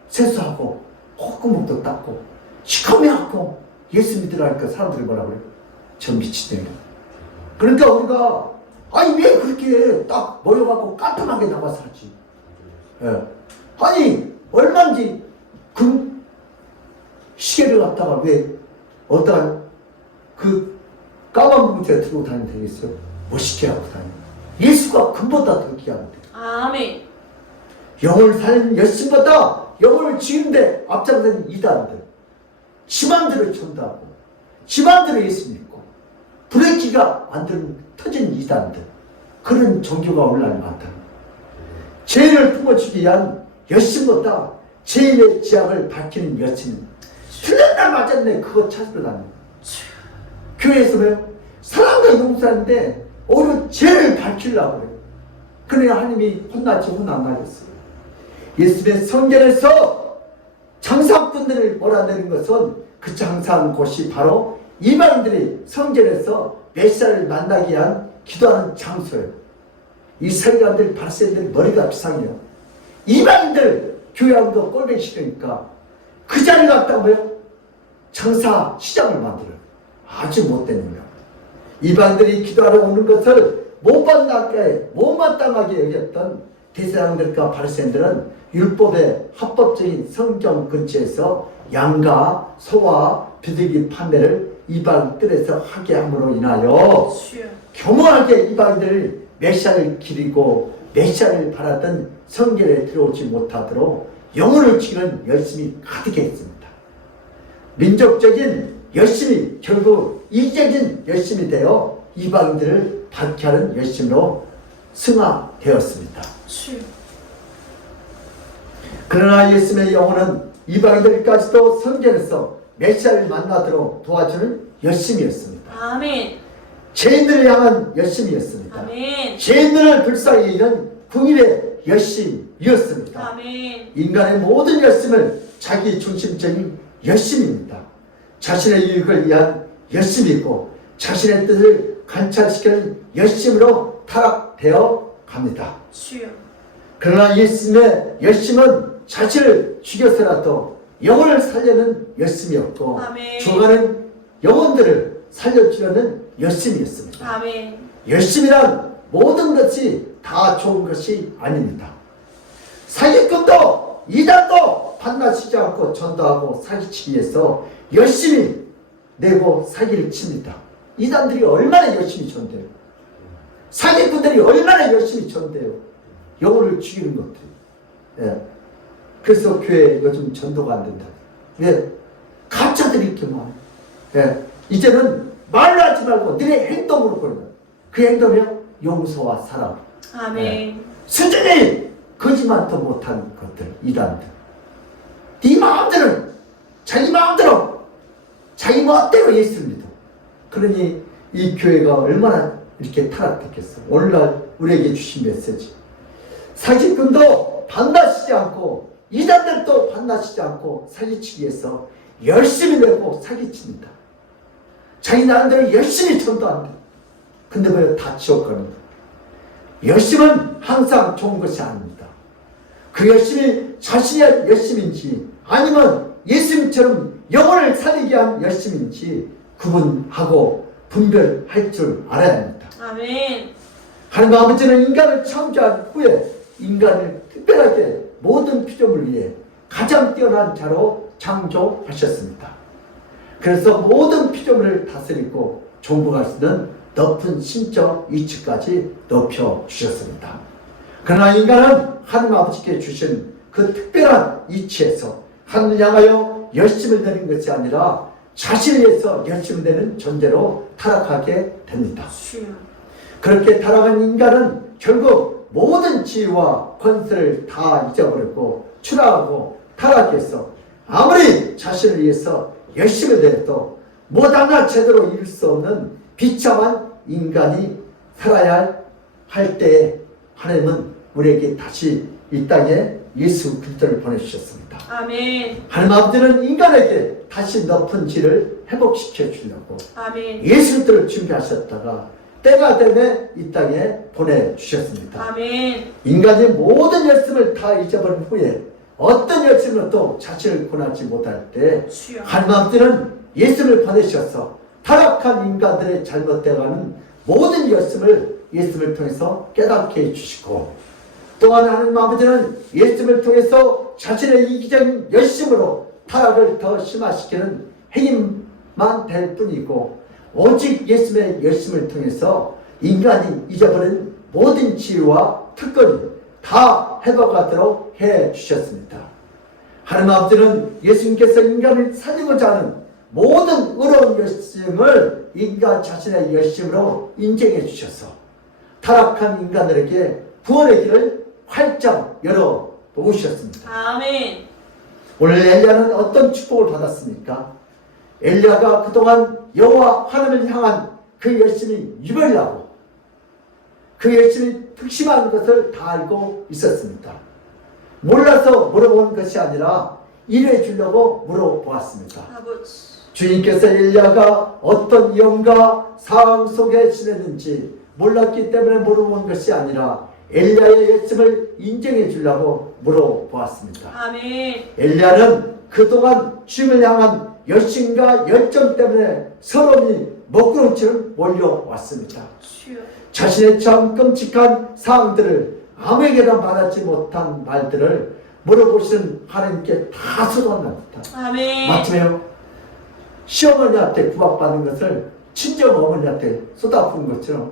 세수하고 콧구멍도 닦고 시커매하고 예수 믿으라니까 사람들이 뭐라 그래요? 전 미친년이라고. 그러니까 우리가 아니 왜 그렇게 딱 모여갖고 깔끔하게 나와 살지? 예. 아니 얼마인지 금 시계를 갖다가 왜 어떤 그 까만 봉투에 들고 다니면 되겠어요? 멋있게 하고 다니면 예수가 금보다 더 귀하면 돼요. 아멘. 영혼을 살리는 열심보다 영혼을 지는데 앞장서는 이단들, 지 맘대로 전도하고 지 맘대로 예수 믿고 브레이크가 안 되는 터진 이단들, 그런 종교가 오늘날 많다. 죄를 품어주기 위한 열심보다 죄의 지약을 밝히는 열심. 틀렸나 맞았네 그거 찾으러 다니는. 교회에서 왜요? 사랑과 용서하는데 오히려 죄를 밝히려고 그래요. 그래야 하나님이 혼나지 혼 안 나겠어요. 예수의 성전에서 장사꾼들을 몰아내는 것은 그 장사한 곳이 바로 이방인들이 성전에서 메시아를 만나기 위한 기도하는 장소예요. 이 서기관들 바리새인들 머리가 비상해요. 이방인들 교회하고도 꼴보기 싫으니까 그 자리 갖다 뭐요? 장사 시장을 만들어요. 아주 못된 놈이야. 이방인들이 기도하러 오는 것을 못마땅하게 여겼던 대제사장들과 바리새인들은 율법의 합법적인 성경 근처에서 양과 소와 비둘기 판매를 이방 뜰에서 하게 함으로 인하여 주여. 교묘하게 이방인들을 메시아를 기리고 메시아를 바랐던 성전에 들어오지 못하도록 영혼을 지키는 열심이 가득했습니다. 민족적인 열심이 결국 이적인 열심이 되어 이방인들을 받게 하는 열심으로 승화되었습니다. 주여. 그러나 예수님의 영혼은 이방인들까지도 성전에서 메시아를 만나도록 도와주는 열심이었습니다. 아멘. 죄인들을 향한 열심이었습니다. 아멘. 죄인들을 불쌍히 여기는 국민의 열심이었습니다. 아멘. 인간의 모든 열심을 자기 중심적인 열심입니다. 자신의 유익을 위한 열심이고 자신의 뜻을 관찰시키는 열심으로 타락되어 갑니다. 주여. 그러나 예수님의 열심은 자신을 죽여서라도 영혼을 살려는 열심이었고 아멘. 죽어가는 영혼들을 살려주려는 열심이었습니다. 아멘. 열심이란 모든 것이 다 좋은 것이 아닙니다. 사기꾼도 이단도 반나시지 않고 전도하고 사기치기 위해서 열심히 내고 사기를 칩니다. 이단들이 얼마나 열심히 전대요. 사기꾼들이 얼마나 열심히 전대요. 영혼을 죽이는 것들이. 예. 그래서 교회 요즘 전도가 안 된다. 왜? 가짜들이 이렇게 많아. 예. 이제는 말로 하지 말고 너네 행동으로 보는 거야. 그 행동이요? 용서와 사랑. 아멘. 예. 순전히 거짓말도 못한 것들, 이단들. 네 마음대로, 자기 마음대로, 자기 멋대로 예수를 믿어. 그러니 이 교회가 얼마나 이렇게 타락됐겠어. 오늘날 우리에게 주신 메시지. 사기꾼도 반나시지 않고 이단들도 반나시지 않고 사기치기 위해서 열심히 내고 사기칩니다. 자기 나름대로 열심히 전도한다. 근데 왜 다 지옥 갑니다. 열심은 항상 좋은 것이 아닙니다. 그 열심이 자신의 열심인지 아니면 예수님처럼 영혼을 살리기 위한 열심인지 구분하고 분별할 줄 알아야 합니다. 아멘. 하나님 아버지는 인간을 창조한 후에 인간을 특별하게 모든 피조물 위에 가장 뛰어난 자로 창조하셨습니다. 그래서 모든 피조물을 다스리고 존경할 수 있는 높은 신적 위치까지 높여주셨습니다. 그러나 인간은 하나님 아버지께 주신 그 특별한 위치에서 하늘을 향하여 열심을 내는 것이 아니라 자신을 위해서 열심을 내는 존재로 타락하게 됩니다. 그렇게 타락한 인간은 결국 모든 지위와 권세를 다 잊어버리고 추락하고 타락해서 아무리 자신을 위해서 열심을 내도 못 하나 제대로 이룰 수 없는 비참한 인간이 살아야 할 때에 하나님은 우리에게 다시 이 땅에 예수 그리스도를 보내주셨습니다. 아멘. 하나님 아버지는 인간에게 다시 높은 질을 회복시켜 주려고 아멘. 예수 그리스도를 준비하셨다가 때가 되매 이 땅에 보내주셨습니다. 아멘. 인간이 모든 열심을 다 잊어버린 후에 어떤 열심으로도 자신을 권하지 못할 때 주여. 하나님 아버지는 예수를 보내셔서 타락한 인간들의 잘못되어가는 모든 예수를 통해서 깨닫게 해주시고, 또한 하나님 아버지는 예수를 통해서 자신의 이기적인 열심으로 타락을 더 심화시키는 행위만 될 뿐이고, 오직 예수의 열심을 통해서 인간이 잊어버린 모든 지위와 특권이 다 회복하도록 해주셨습니다. 하나님 아버지는 예수님께서 인간을 살리고자 하는 모든 의로운 열심을 인간 자신의 열심으로 인정해 주셔서 타락한 인간들에게 구원의 길을 활짝 열어 놓으셨습니다. 아멘. 오늘 엘리야는 어떤 축복을 받았습니까? 엘리야가 그동안 여호와 하나님을 향한 그 열심이 유별나고 그 열심이 특심한 것을 다 알고 있었습니다. 몰라서 물어본 것이 아니라 일해 주려고 물어보았습니다. 아버지. 주님께서 엘리야가 어떤 위험과 상황 속에 지냈는지 몰랐기 때문에 물어본 것이 아니라 엘리야의 열심을 인정해 주려고 물어보았습니다. 아멘. 엘리야는 그동안 주님을 향한 열심과 열정 때문에 서러움이 먹구름처럼 몰려왔습니다. 주여. 자신의 참 끔찍한 상황들을 아무에게나 말하지 못한 말들을 물어보시는 하나님께 다 쏟아납니다. 아멘. 마침에요, 시어머니한테 구박받는 것을 친정 어머니한테 쏟아부은 것처럼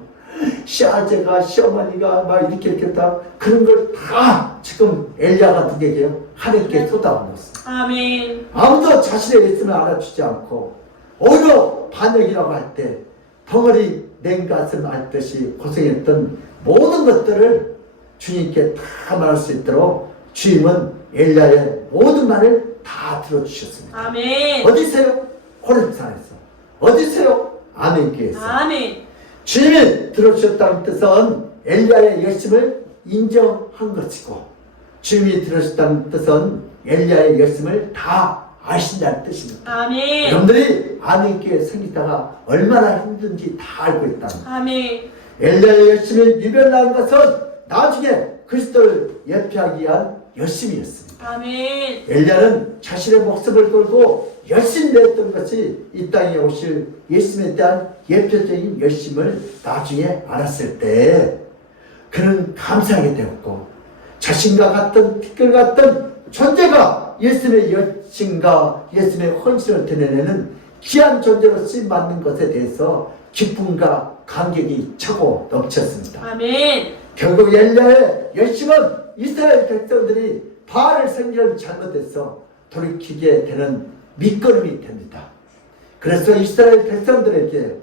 아재가 시어머니가 막 이렇게 다 그런 걸 다 지금 엘리야가 누구에게요? 하나님께 쏟아부었습니다. 아멘. 아무도 자신의 예수를 알아주지 않고 오히려 반역이라고 할 때 덩어리 냉가슴 앓듯이 고생했던 모든 것들을 주님께 다 말할 수 있도록 주님은 엘리야의 모든 말을 다 들어주셨습니다. 아멘. 어디세요? 호렙산에서. 어디세요? 아멘교회에서. 아멘. 주님이 들어주셨다는 뜻은 엘리야의 열심을 인정한 것이고, 주님이 들어주셨다는 뜻은 엘리야의 열심을 다 아신다는 뜻입니다. 아멘. 여러분들이 아멘교회 생기다가 얼마나 힘든지 다 알고 있다는 거예요. 아멘. 엘리야의 열심이 유별난 것은 나중에 그리스도를 예표하기 위한 열심이었습니다. 아멘. 엘리야는 자신의 목숨을 걸고 열심히 냈던 것이 이 땅에 오실 예수님에 대한 예표적인 열심을 나중에 알았을 때 그는 감사하게 되었고, 자신과 같은 티끌 같은 존재가 예수님의 열심과 예수님의 헌신을 드러내는 귀한 존재로 쓰임받는 것에 대해서 기쁨과 감격이 차고 넘쳤습니다. 아멘. 결국 엘리야의 열심은 이스라엘 백성들이 바알을 섬기는 잘못해서 돌이키게 되는 밑거름이 됩니다. 그래서 이스라엘 백성들에게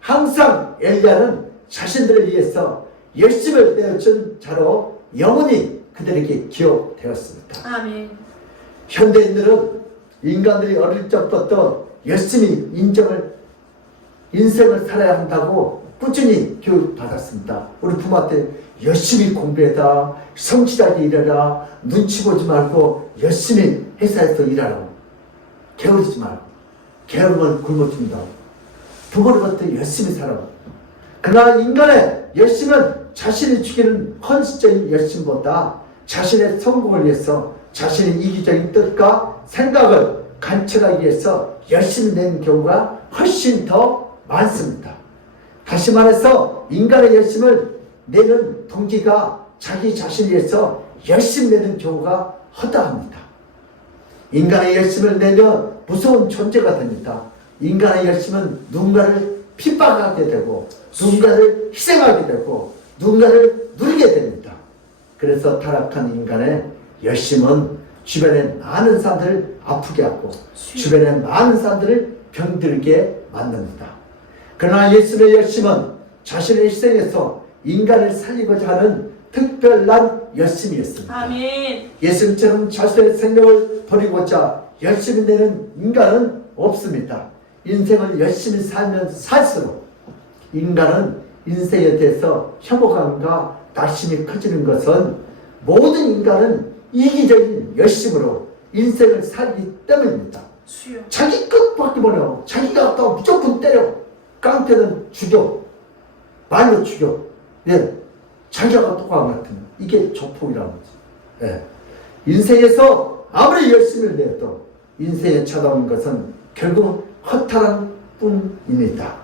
항상 엘리야는 자신들을 위해서 열심을 내어준 자로 영원히 그들에게 기억되었습니다. 아멘. 현대인들은 인간들이 어릴 적부터 열심히 인생을 살아야 한다고 꾸준히 교육받았습니다. 우리 부모한테 열심히 공부해라, 성실하게 일해라, 눈치 보지 말고 열심히 회사에서 일하라고, 게으르지 말고, 게으르면 굶어 죽는다고, 부모로부터 열심히 살아라. 그러나 인간의 열심은 자신이 죽이는 헌신적인 열심보다 자신의 성공을 위해서 자신의 이기적인 뜻과 생각을 관철하기 위해서 열심히 낸 경우가 훨씬 더 많습니다. 다시 말해서 인간의 열심을 내는 동기가 자기 자신을 위해서 열심 내는 경우가 허다합니다. 인간의 열심을 내면 무서운 존재가 됩니다. 인간의 열심은 누군가를 핍박하게 되고 누군가를 희생하게 되고 누군가를 누리게 됩니다. 그래서 타락한 인간의 열심은 주변에 많은 사람들을 아프게 하고 주변에 많은 사람들을 병들게 만듭니다. 그러나 예수의 열심은 자신의 희생에서 인간을 살리고자 하는 특별한 열심이었습니다. 아멘. 예수님처럼 자신의 생명을 버리고자 열심히 내는 인간은 없습니다. 인생을 열심히 살면 살수록 인간은 인생에 대해서 혐오감과 낙심이 커지는 것은 모든 인간은 이기적인 열심으로 인생을 살기 때문입니다. 주여. 자기 끝밖에 몰라요. 자기가 또 무조건 때려. 깡패는 죽여. 말로 죽여. 예. 자기가 똑같은 같으면 이게 조폭이라는 거지. 예. 인생에서 아무리 열심을 내도 인생에 찾아오는 것은 결국 허탈한 뿐입니다.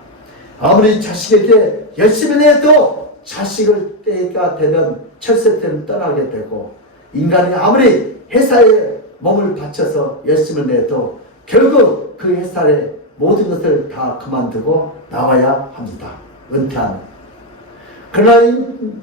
아무리 자식에게 열심히 내도 자식을 때가 되면 철새 때는 떠나게 되고 인간이 아무리 회사에 몸을 바쳐서 열심을 내도 결국 그 회사의 모든 것을 다 그만두고 나와야 합니다. 은퇴하는. 그러나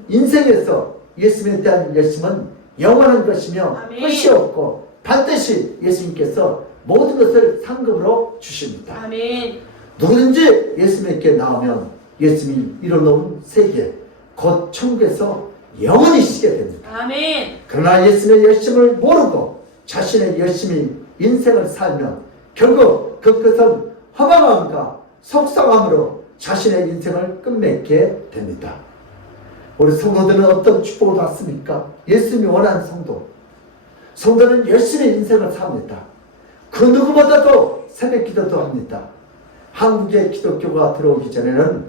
인생에서 예수님에 대한 열심은 영원한 것이며 아멘. 끝이 없고 반드시 예수님께서 모든 것을 상급으로 주십니다. 아멘. 누구든지 예수님께 나오면 예수님이 이뤄놓은 세계 곧 천국에서 영원히 쉬게 됩니다. 아멘. 그러나 예수님의 열심을 모르고 자신의 열심히 인생을 살면 결국 그 끝은 허망함과 속상함으로 자신의 인생을 끝맺게 됩니다. 우리 성도들은 어떤 축복을 받습니까? 예수님이 원하는 성도. 성도는 열심히 인생을 삽니다. 그 누구보다도 새벽 기도도 합니다. 한국에 기독교가 들어오기 전에는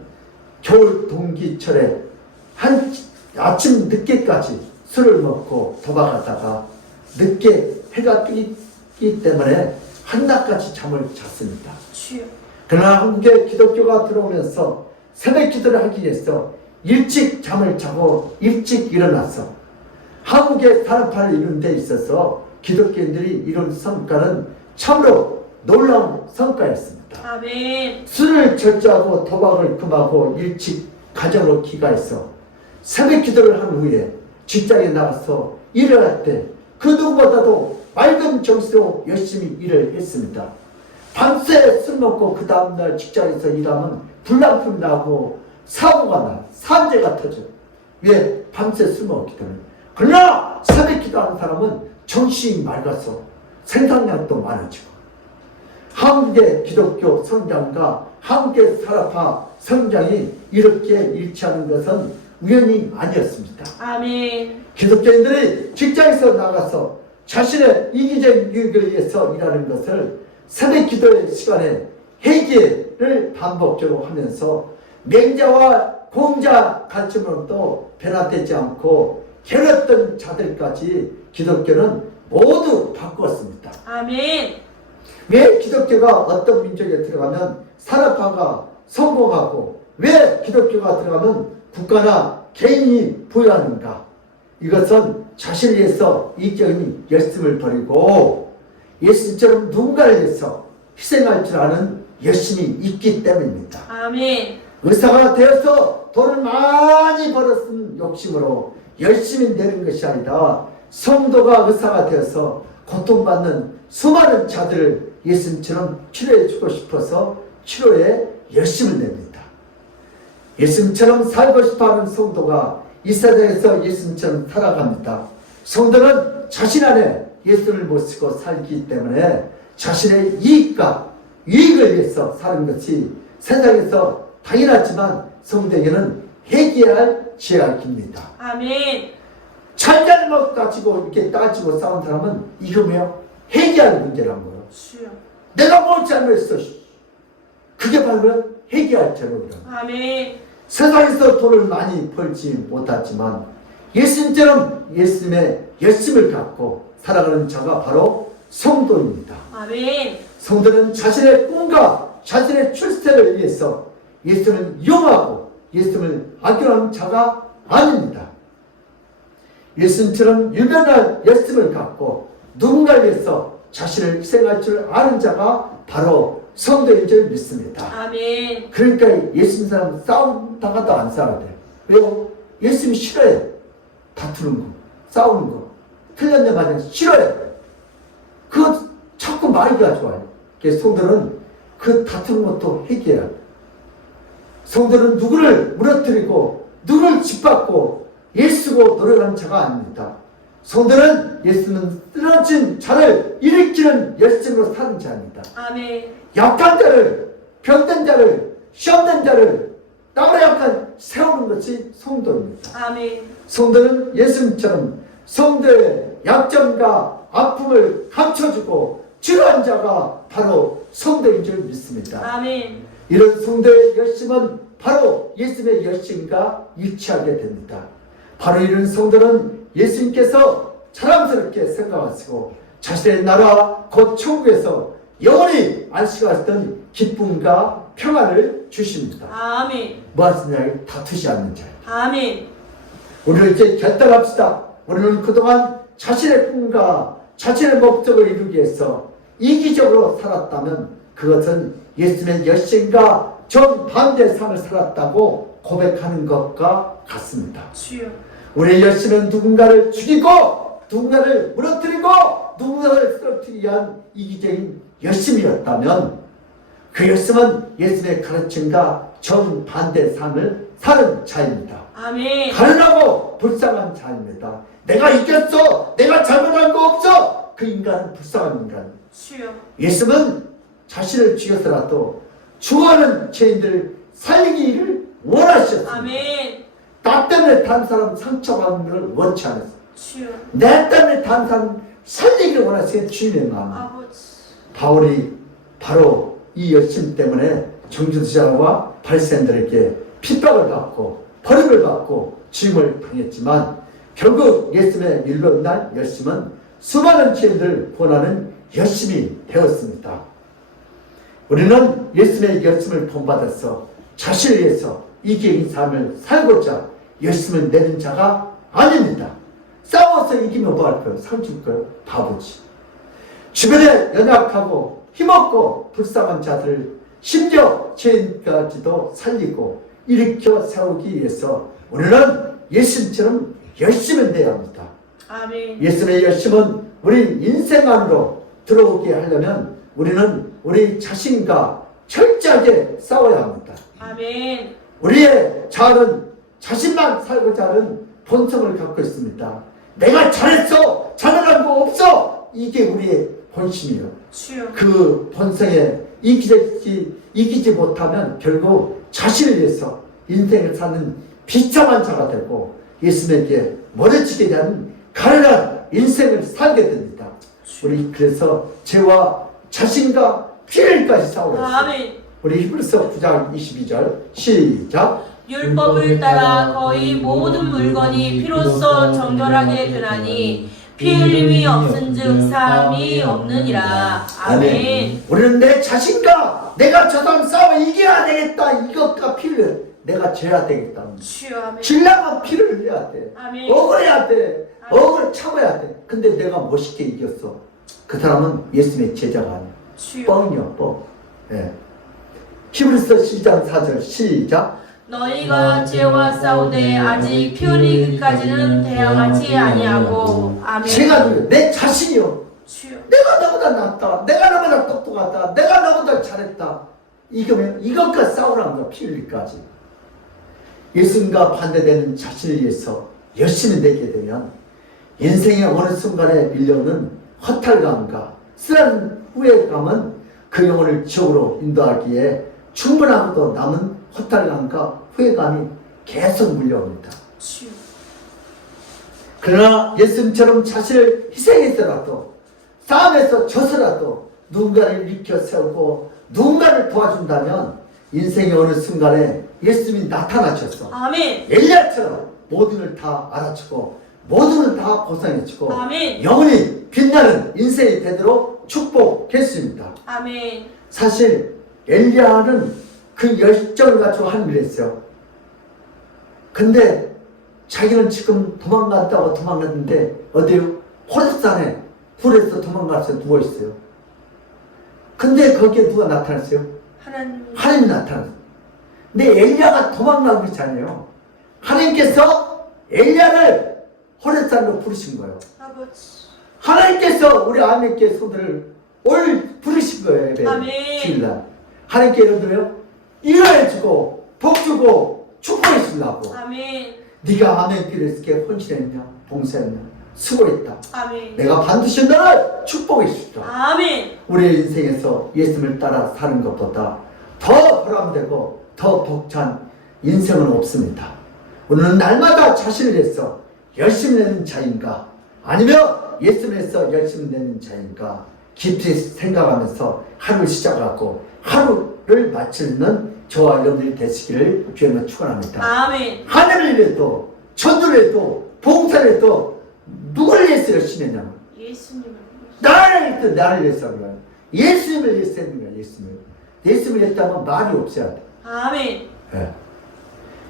겨울 동기철에 아침 늦게까지 술을 먹고 도박하다가 늦게 해가 뜨기 때문에 한낮까지 잠을 잤습니다. 주여. 그러나 한국에 기독교가 들어오면서 새벽 기도를 하기 위해서 일찍 잠을 자고 일찍 일어나서 한국의 산업화를 이룬 데 있어서 기독교인들이 이룬 성과는 참으로 놀라운 성과였습니다. 아멘. 술을 절제하고 도박을 금하고 일찍 가정을 귀가해서 새벽 기도를 한 후에 직장에 나가서 일을 할 때 그 누구보다도 맑은 정신으로 열심히 일을 했습니다. 밤새 술 먹고 그 다음날 직장에서 일하면 불량품 나고 사고가 나, 산재가 터져. 왜? 밤새 술 먹었기 때문에. 그러나 새벽 기도하는 사람은 정신이 맑아서 생산량도 많아지고 한국의 기독교 성장과 한국의 산업화 성장이 이렇게 일치하는 것은 우연이 아니었습니다. 아멘. 기독교인들이 직장에서 나가서 자신의 이기적인 유익을 위해서 일하는 것을 새벽 기도의 시간에 회개를 반복적으로 하면서 맹자와 공자 가르침으로도 변화되지 않고 게을렀던 자들까지 기독교는 모두 바꾸었습니다. 아멘. 왜 기독교가 어떤 민족에 들어가면 산업화가 성공하고 왜 기독교가 들어가면 국가나 개인이 부여하는가? 이것은 자신을 위해서 이기적인 열심을 버리고 예수님처럼 누군가를 위해서 희생할 줄 아는 열심이 있기 때문입니다. 아멘. 의사가 되어서 돈을 많이 벌었은 욕심으로 열심히 내는 것이 아니라 성도가 의사가 되어서 고통받는 수많은 자들을 예수님처럼 치료해 주고 싶어서 치료에 열심을 냅니다. 예수님처럼 살고 싶어하는 성도가 이 세상에서 예수님처럼 살아갑니다. 성도는 자신 안에 예수를 모시고 살기 때문에 자신의 이익과 유익을 위해서 사는 것이 세상에서 당연하지만 성도에게는 회개해야 할 죄악입니다. 아멘. 잘잘못 가지고 이렇게 따지고 싸운 사람은 이거며 회개할 문제란 거예요. 주여. 내가 뭘 잘못했어? 그게 바로 회개할 제목이란 거예요. 아멘. 세상에서 돈을 많이 벌지 못하지만 예수님처럼 예수님의 열심을 갖고 살아가는 자가 바로 성도입니다. 아멘. 성도는 자신의 꿈과 자신의 출세를 위해서 예수님을 이용하고 예수님을 악용하는 자가 아닙니다. 예수님처럼 유별난 열심을 갖고 누군가를 위해서 자신을 희생할 줄 아는 자가 바로 성도인 줄 믿습니다. 아멘. 그러니까 예수님 사람 싸우다가도 안 싸워야 돼. 왜요? 예수님이 싫어해. 다투는 거, 싸우는 거, 틀렸네 맞아 싫어해. 그거 자꾸 말이가 좋아요. 그래서 성도는 그 다투는 것도 해결해야 돼. 성도는 누구를 무너뜨리고 누구를 짓밟고 예수고 노력하는 자가 아닙니다. 성도는 예수는 쓰러진 자를 일으키는 열심으로 사는 자입니다. 아멘. 약한 자를, 병든 자를, 시험된 자를 나보다 약한 세우는 것이 성도입니다. 아멘. 성도는 예수님처럼 성도의 약점과 아픔을 감춰주고 치료한 자가 바로 성도인 줄 믿습니다. 아멘. 이런 성도의 열심은 바로 예수님의 열심과 일치하게 됩니다. 바로 이런 성도는 예수님께서 자랑스럽게 생각하시고 자신의 나라 곧 천국에서 영원히 안식하셨던 기쁨과 평안을 주십니다. 아멘. 뭐 하시냐? 다투지 않는 자예요. 아멘. 우리는 이제 결단합시다. 우리는 그동안 자신의 꿈과 자신의 목적을 이루기 위해서 이기적으로 살았다면 그것은 예수님의 열심과 정반대의 삶을 살았다고 고백하는 것과 같습니다. 주여. 우리의 열심은 누군가를 죽이고 누군가를 무너뜨리고 누군가를 쓰러뜨리기 위한 이기적인 열심이었다면 그 열심은 예수님의 가르침과 정반대의 삶을 사는 자입니다. 아멘. 가련하고 불쌍한 자입니다. 내가 이겼어. 내가 잘못한 거 없어. 그 인간은 불쌍한 인간. 주여. 예수는 자신을 죽여서라도 죽어가는 죄인들을 살리기를 원하셨습니다. 아멘. 나 때문에 다른 사람 상처받는 것을 원치 않았어요. 주여. 내 때문에 다른 사람 살리기를 원하시는 주님의 마음. 아버지. 바울이 바로 이 열심 때문에 정주자와 바리새인들에게 핍박을 받고 버림을 받고 죽임을 당했지만 결국 예수님의 일론난 열심은 수많은 죄인들을 구원하는 열심이 되었습니다. 우리는 예수님의 열심을 본받아서 자신을 위해서 이기는 삶을 살고자 열심을 내는 자가 아닙니다. 싸워서 이기면 뭐 할 거예요? 상 줄 거예요? 바보지. 주변에 연약하고 힘없고 불쌍한 자들을 심지어 죄인까지도 살리고 일으켜 세우기 위해서 우리는 예수님처럼 열심을 내야 합니다. 아멘. 예수님의 열심은 우리 인생 안으로 들어오게 하려면 우리는 우리 자신과 철저하게 싸워야 합니다. 아멘. 우리의 자아는 자신만 살고자 하는 본성을 갖고 있습니다. 내가 잘했어! 잘못한 거 없어! 이게 우리의 본심이에요. 주여. 그 본성에 이기지 못하면 결국 자신을 위해서 인생을 사는 비참한 자가 되고 예수님에게 멀어지게 되는 가련한 인생을 살게 됩니다. 우리 그래서 죄와 자신과 피해까지 싸우고 있습니다. 아멘. 우리 히브리서 9장 22절 시작. 율법을 따라 거의 모든 물건이 피로써 정결하게 되나니 피 흘림이 없은즉 사함이 없느니라. 아멘. 우리는 내 자신과 내가 저 사람 싸워 이겨야 되겠다. 이것과 피를 내가 져야 되겠다. 주여. 아멘. 질려면 피를 흘려야 돼. 아멘. 억울해야 돼. 억울 참아야 돼. 근데 내가 멋있게 이겼어. 그 사람은 예수님의 제자가 아니야. 주여. 뻥이야 뻥. 예. 히브리서 10장 4절 시작. 너희가 죄와 싸우되 아직 피 흘리기까지는 대항하지 아니하고. 아멘. 제가 누구요? 내 자신이요. 주여. 내가 너보다 낫다. 내가 너보다 똑똑하다. 내가 너보다 잘했다. 이것과 싸우라는 거야. 피 흘리기까지. 예수님과 반대되는 자신을 위해서 열심히 내게 되면 인생의 어느 순간에 밀려오는 허탈감과 쓰라린 후회감은 그 영혼을 지옥으로 인도하기에 충분하고도 남은 허탈감과 후회감이 계속 물려옵니다. 주여. 그러나 예수님처럼 자신을 희생해서라도 싸움에서 져서라도 누군가를 일으켜 세우고 누군가를 도와준다면 인생의 어느 순간에 예수님이 나타나셔서 아멘. 엘리야처럼 모든 걸 다 알아주고 모든 걸 다 보상해주고 아멘. 영원히 빛나는 인생이 되도록 축복했습니다. 아멘. 사실 엘리야는 그 열정을 가지고 하는 일을 했어요. 근데 자기는 지금 도망갔다고 도망갔는데 어디요? 호렙산에 불에서 도망가서 누워있어요. 근데 거기에 누가 나타났어요? 하나님이 나타났어요. 근데 엘리야가 도망간 거잖아요. 하나님께서 엘리야를 호렙산으로 부르신 거예요. 아버지. 하나님께서 우리 아멘교회 성도를 올 부르신 거예요. 아멘. 주일날. 하나님께 여러분들요 일어해주고 복주고 축복해 주려고. 아멘. 네가 아멘교회에 헌신했냐 봉사했냐 수고했다. 아멘. 내가 반드시 너를 축복해 주리라. 아멘. 우리의 인생에서 예수님을 따라 사는 것보다 더 보람되고 더 벅찬 인생은 없습니다. 우리는 날마다 자신을 위해서 열심히 내는 자인가 아니면 예수님을 위해서 열심히 내는 자인가 깊이 생각하면서 하루를 시작하고 하루를 마치는 저와 여러분들이 되시기를 주님을 축원합니다. 아멘. 하늘을 위해도 천주를 위해도 봉사를 위해도 누굴 위해서 열심히 했냐면 예수님을. 나를 위해서 하는 거야. 예수님을 위해서 하는 거야. 예수님을 위해서 말이 없어야 돼. 아멘. 예.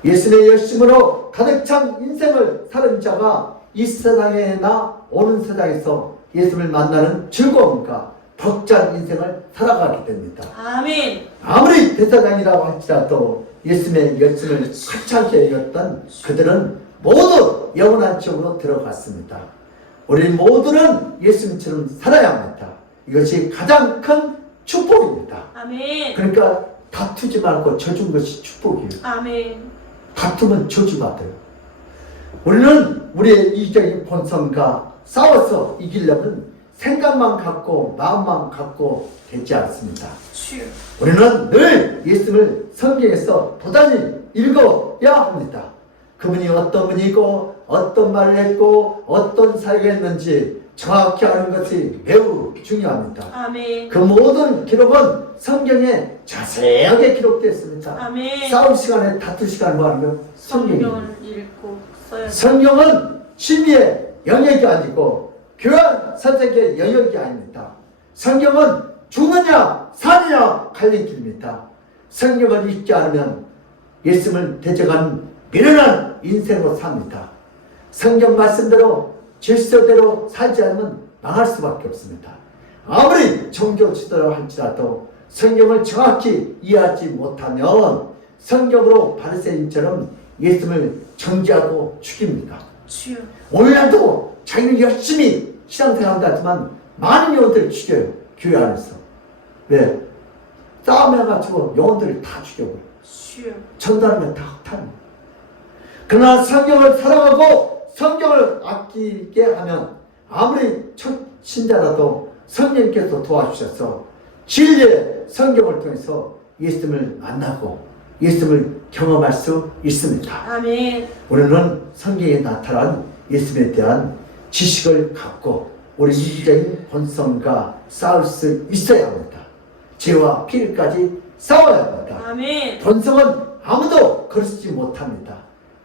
예수님의 열심으로 가득 찬 인생을 사는 자가 이 세상에나 오는 세상에서 예수님을 만나는 즐거움과 벅찬 인생을 살아가게 됩니다. 아멘. 아무리 대사장이라고 할지라도 예수님의 열심을 가차게 여겼던 그들은 모두 영원한 지옥으로 들어갔습니다. 우리 모두는 예수님처럼 살아야 합니다. 이것이 가장 큰 축복입니다. 아멘. 그러니까 다투지 말고 져준 것이 축복이에요. 아멘. 다투면 저주받아요. 우리는 우리의 이기적인 본성과 싸워서 이기려면 생각만 갖고 마음만 갖고 되지 않습니다. 주여. 우리는 늘 예수님을 성경에서 도단히 읽어야 합니다. 그분이 어떤 분이고 어떤 말을 했고 어떤 사역을 했는지 정확히 아는 것이 매우 중요합니다. 아멘. 그 모든 기록은 성경에 자세하게 기록되어 있습니다. 아멘. 싸울 시간에 다툴 시간에 뭐 하는 거예요? 성경입니다. 성경을 읽고 써야 돼. 성경은 진리의 영역이 아니고 교양 선택의 영역이 아닙니다. 성경은 죽느냐 사느냐 갈림길입니다. 성경을 읽지 않으면 예수님을 대적하는 미련한 인생으로 삽니다. 성경 말씀대로 질서대로 살지 않으면 망할 수밖에 없습니다. 아무리 종교 지도라고 할지라도 성경을 정확히 이해하지 못하면 성경으로 바리새인처럼 예수님을 정죄하고 죽입니다. 주여. 오늘날도 자기는 열심히 신앙생활한다 하지만 많은 영혼들을 죽여요. 교회 안에서. 왜? 싸움해가지고 영혼들을 다 죽여버려요. 주여. 전달하면 다 흑탄. 그러나 성경을 사랑하고 성경을 아끼게 하면 아무리 첫 신자라도 성령께서 도와주셔서 진리의 성경을 통해서 예수님을 만나고 예수님을 경험할 수 있습니다. 아멘. 우리는 성경에 나타난 예수님에 대한 지식을 갖고 우리 이기적인 본성과 싸울 수 있어야 합니다. 죄와 피해까지 싸워야 합니다. 아멘. 본성은 아무도 거스르지 못합니다.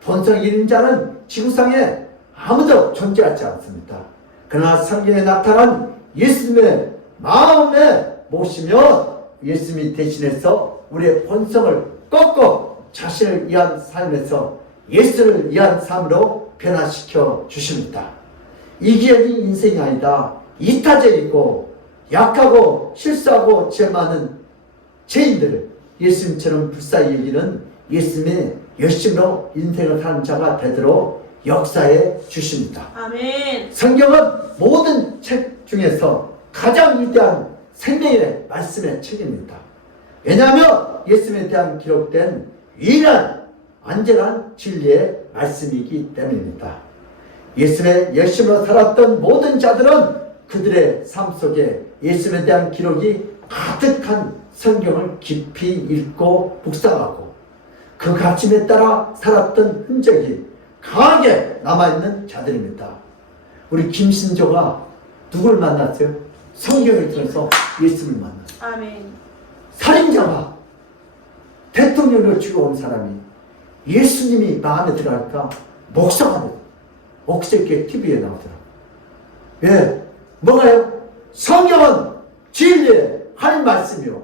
본성 잃은 자는 지구상에 아무도 존재하지 않습니다. 그러나 성경에 나타난 예수님의 마음에 모시면 예수님이 대신해서 우리의 본성을 꺾고 자신을 위한 삶에서 예수를 위한 삶으로 변화시켜 주십니다. 이기적인 인생이 아니다. 이타적이고 약하고 실수하고 죄 많은 죄인들을 예수님처럼 불쌍히 여기는 예수님의 열심으로 인생을 사는 자가 되도록 역사해 주십니다. 아멘. 성경은 모든 책 중에서 가장 위대한 생명의 말씀의 책입니다. 왜냐하면 예수님에 대한 기록된 유일한 안전한 진리의 말씀이기 때문입니다. 예수님의 열심으로 살았던 모든 자들은 그들의 삶 속에 예수님에 대한 기록이 가득한 성경을 깊이 읽고 묵상하고 그 가르침에 따라 살았던 흔적이 강하게 남아있는 자들입니다. 우리 김신조가 누구를 만났어요? 성경을 통해서 예수를 만났어요. 아멘. 살인자가 대통령을 죽여온 사람이 예수님이 마음에 들어갈까 목사가 돼요. 엊그저께 TV에 나오더라고요. 예, 뭐가요? 성경은 진리의 한 말씀이요.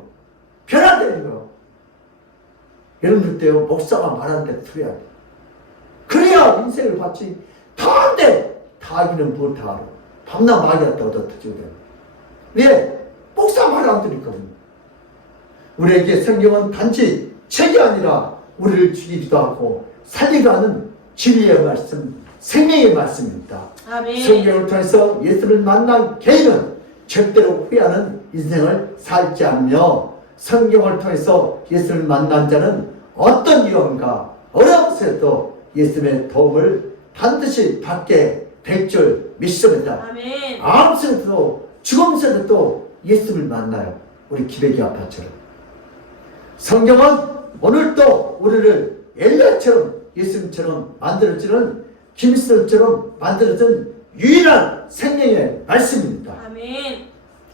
변화되는 거요. 여러분들 때요, 목사가 말하는 대로 들어야 돼요. 그래야 인생을 받지. 다 안 돼. 다기는 뭘 다 알아. 밤낮 말이었다 얻어터지고 왜? 목사 말 안 들었거든요. 우리에게 성경은 단지 책이 아니라 우리를 죽이기도 하고 살리게 하는 진리의 말씀, 생명의 말씀입니다. 아멘. 성경을 통해서 예수를 만난 개인은 절대로 후회하는 인생을 살지 않으며 성경을 통해서 예수를 만난 자는 어떤 위험과 어려움에도 예수님의 도움을 반드시 받게 될 줄 믿습니다. 아멘. 암세도 죽음세도 예수를 만나요. 우리 기백이 아빠처럼. 성경은 오늘도 우리를 엘리야처럼 예수님처럼 만들어지는 김일성처럼 만들어진 유일한 생명의 말씀입니다. 아멘.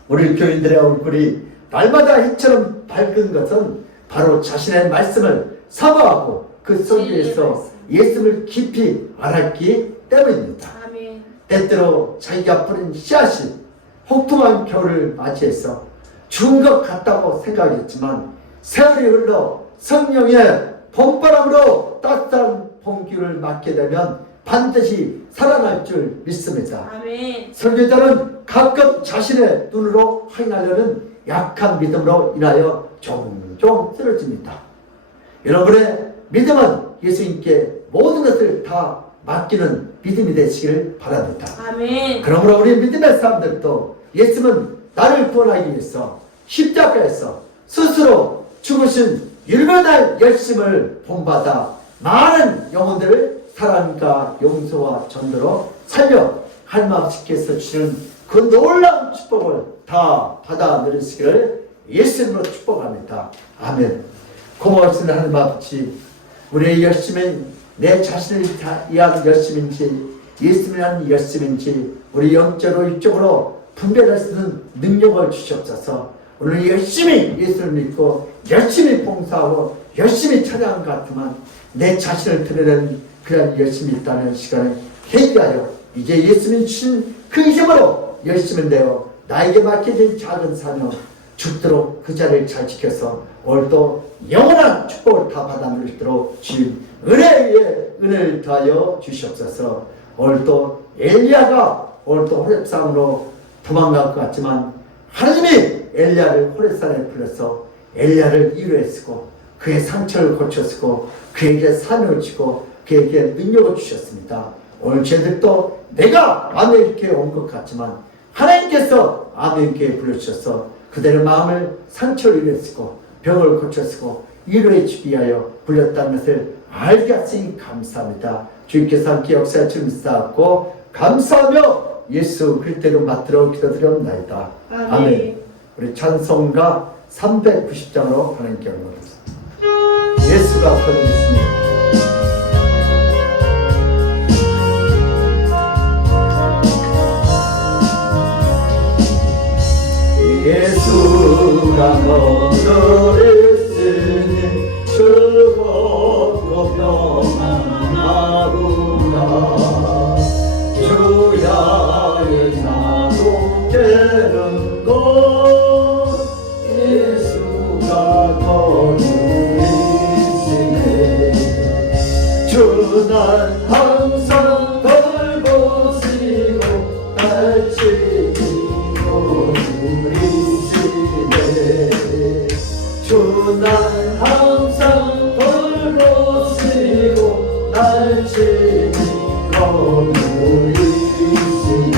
우리 교인들의 얼굴이 날마다 해처럼 밝은 것은 바로 자신의 말씀을 사모하고 그 속에서 예수를 깊이 알았기 때문입니다. 아멘. 때때로 자기가 뿌린 씨앗이 혹독한 겨울을 맞이해서 죽은 것 같다고 생각했지만 세월이 흘러 성령의 봄바람으로 따뜻한 봄기운을 맞게 되면 반드시 살아날 줄 믿습니다. 아멘. 설교자는 가끔 자신의 눈으로 확인하려는 약한 믿음으로 인하여 종종 쓰러집니다. 여러분의 믿음은 예수님께 모든 것을 다 맡기는 믿음이 되시기를 바랍니다. 아멘. 그러므로 우리 믿음의 사람들도 예수는 나를 구원하기 위해서 십자가에서 스스로 죽으신 일면할 열심을 본받아 많은 영혼들을 사랑과 용서와 전도로 살려 할망시켜서 주시는 그 놀라운 축복을 다 받아 누리시기를 예수님으로 축복합니다. 아멘. 고마우신 하나님 아버지, 우리의 열심은 내 자신을 위한 열심인지 예수님을 위한 열심인지 우리 영적으로 이쪽으로 분별할 수 있는 능력을 주시옵소서. 오늘 열심히 예수를 믿고 열심히 봉사하고 열심히 찬양한 것 같지만 내 자신을 드러내는 그런 열심이 있다는 시간을 회개하여 이제 예수님 주신 그 이름으로 열심을 내어 나에게 맡겨진 작은 사명 죽도록 그 자리를 잘 지켜서 오늘도 영원한 축복을 다 받아 누리도록 주님 은혜 위에 은혜를 더하여 주시옵소서. 오늘도 엘리야가 오늘도 호렙산으로 도망갈 것 같지만 하나님이 엘리야를 호렙산에 불러서 엘리야를 위로해 쓰고 그의 상처를 고쳐 쓰고 그에게 사명을 주고 그에게 능력을 주셨습니다. 오늘 저희들도 내가 아메리카에 온 것 같지만 하나님께서 아메리카에 불러주셔서 그들의 마음을 상처를 위로해 쓰고 병을 고쳐 쓰고 위로해 주기 위하여 불렸다는 것을 알게 하시니 감사합니다. 주님께서 함께 역사에 줄 믿사옵고 감사하며 예수 그리스도로 받들어 기도드렸나이다. 아멘. 우리 찬송가 390장으로 하나님께 올려드립니다. 예수가 살아계십니다. 예수가 너를 쓰니 즐겁고 평안하구나. 주야의 나도 되는 것 예수가 거두리시네. 주 날 항상 돌보시고 날 지키고 누리시네. 주 날 항상 돌보시고 날 지키고 누리시네.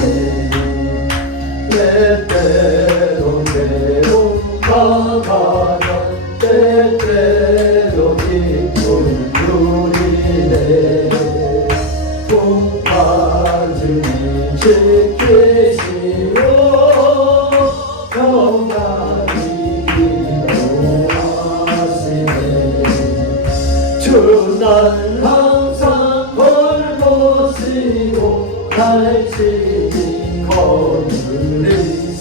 때때로 나가다 때때로 기쁨 누리네. 품 빠짐을 지키시오 평안히 인도하시네. 주 날 항상 돌보시고 날 지키고 누리시네.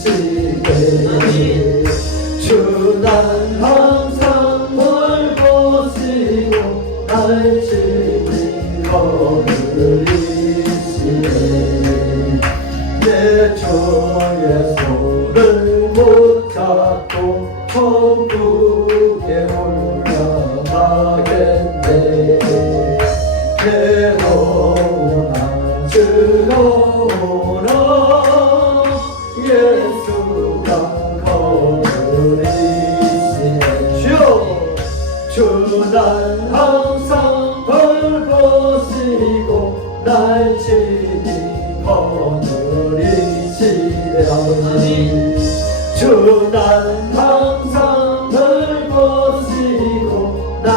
주 날 항상 돌보시고 날 지키고 누리시네. 내 주의 손을 못 잡고 천국에 올라가겠네.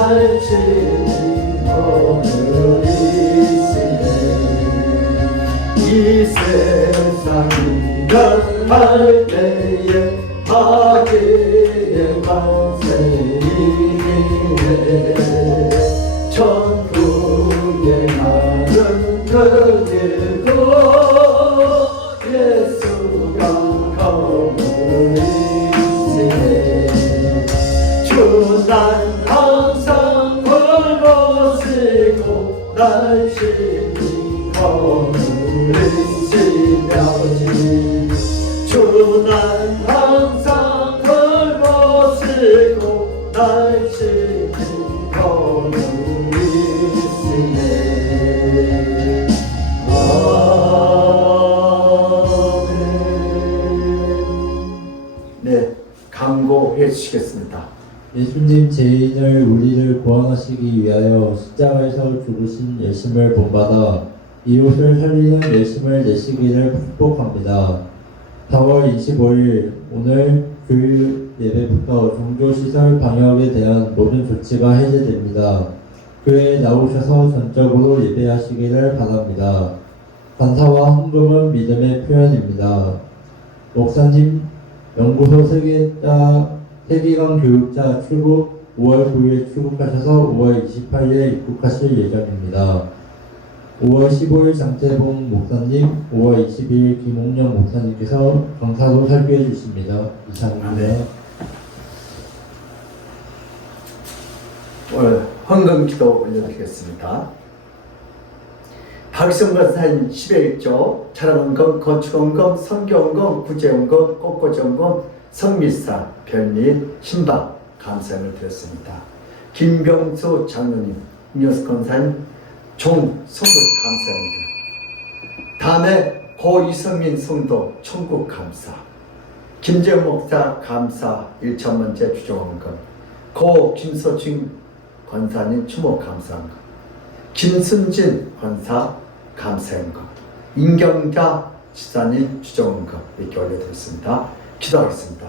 날씨니 오늘 있으네 이 세상이 변할 때에 아기의 만세이네 천국에 나는 그리고 예수가 거물이시네 주 난 항상 굴벗이고 날씬히 거물이시며 주 난 항상 굴벗이고 날씬히 거물이시네 네, 강구해 주시겠습니다. 예수님 죄인을 우리를 구원하시기 위하여 십자가에서 죽으신 예심을 본받아 이웃을 살리는 예심을 내시기를 축복합니다. 4월 25일 오늘 주일 예배부터 종교시설 방역에 대한 모든 조치가 해제됩니다. 교회에 나오셔서 전적으로 예배하시기를 바랍니다. 간사와 헌금은 믿음의 표현입니다. 목사님, 연구소 세계관 교육자 출국 5월 9일 출국하셔서 5월 28일에 입국하실 예정입니다. 5월 15일 장태봉 목사님, 5월 22일 김홍영 목사님께서 강사로 설교해 주십니다. 이상입니다. 네. 오늘 헌금 기도 올려드리겠습니다. 박성 권사님 10회 1조 차량헌금, 건축헌금, 선교헌금, 구제헌금, 꽃꽂이헌금, 성미사, 별미, 신방 감사를 드렸습니다. 김병수 장로님, 임효수 권사님 총 선물 감사합니다. 다음에 고 이성민 성도 천국 감사, 김재훈 목사 감사 1천만째 주정헌금, 고 김서중 권사님 추모 감사헌금, 김순진 권사 감사헌금, 임경자 지사님 주정헌금 이렇게 올려드렸습니다. 기도하겠습니다.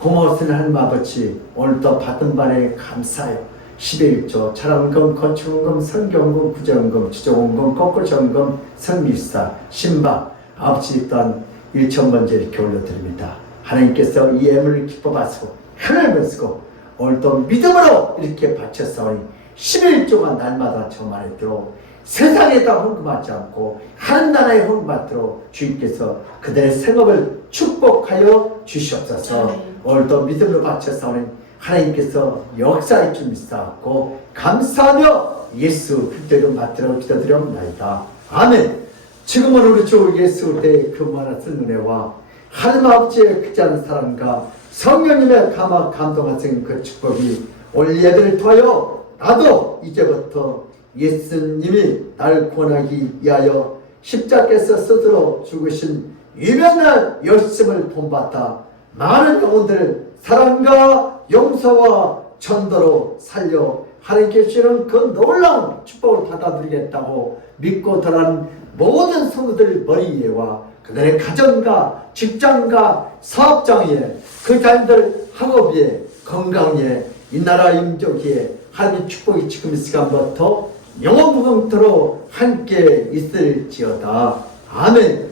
고마우신 하나님 아버지, 오늘도 받은 바에 감사해요. 10의 1조 차량헌금, 건축헌금, 선교헌금, 구제헌금, 주정헌금, 꽃꽂이헌금, 성미사, 신방 아버지 또한 1천번째 이렇게 올려드립니다. 하나님께서 이 예물을 기뻐 받으시고 하나님을 쓰고 오늘도 믿음으로 이렇게 바쳤사오니 11조가 날마다 저만했도록 세상에다 헌금하지 않고 하는 나라에 헌금하도록 주님께서 그들의 생업을 축복하여 주시옵소서. 오늘도 믿음으로 바쳐사오니 하나님께서 역사의 줄 믿사옵고 감사하며 예수 그리스도로 받들어 기도드리옵나이다. 아멘. 지금은 우리 주 예수 그리스도의 그 무한하신 은혜와 하나님 아버지의 크지 않은 사랑과 성령님의 감동하신 그 축복이 오늘 예배를 통하여 나도 이제부터 예수님이 나를 구원하기 위하여 십자가에서 스스로 죽으신 유명한 열심을 본받아 많은 영혼들을 사랑과 용서와 전도로 살려 하나님께 주시는 그 놀라운 축복을 받아들이겠다고 믿고 들어간 모든 성도들 머리 위에와 그들의 가정과 직장과 사업장 위에 그 자녀들 학업 위에 건강 위에 이 나라 임종 위에 하나님의 축복이 지금 이 시간부터 영원무궁토록 함께 있을지어다. 아멘.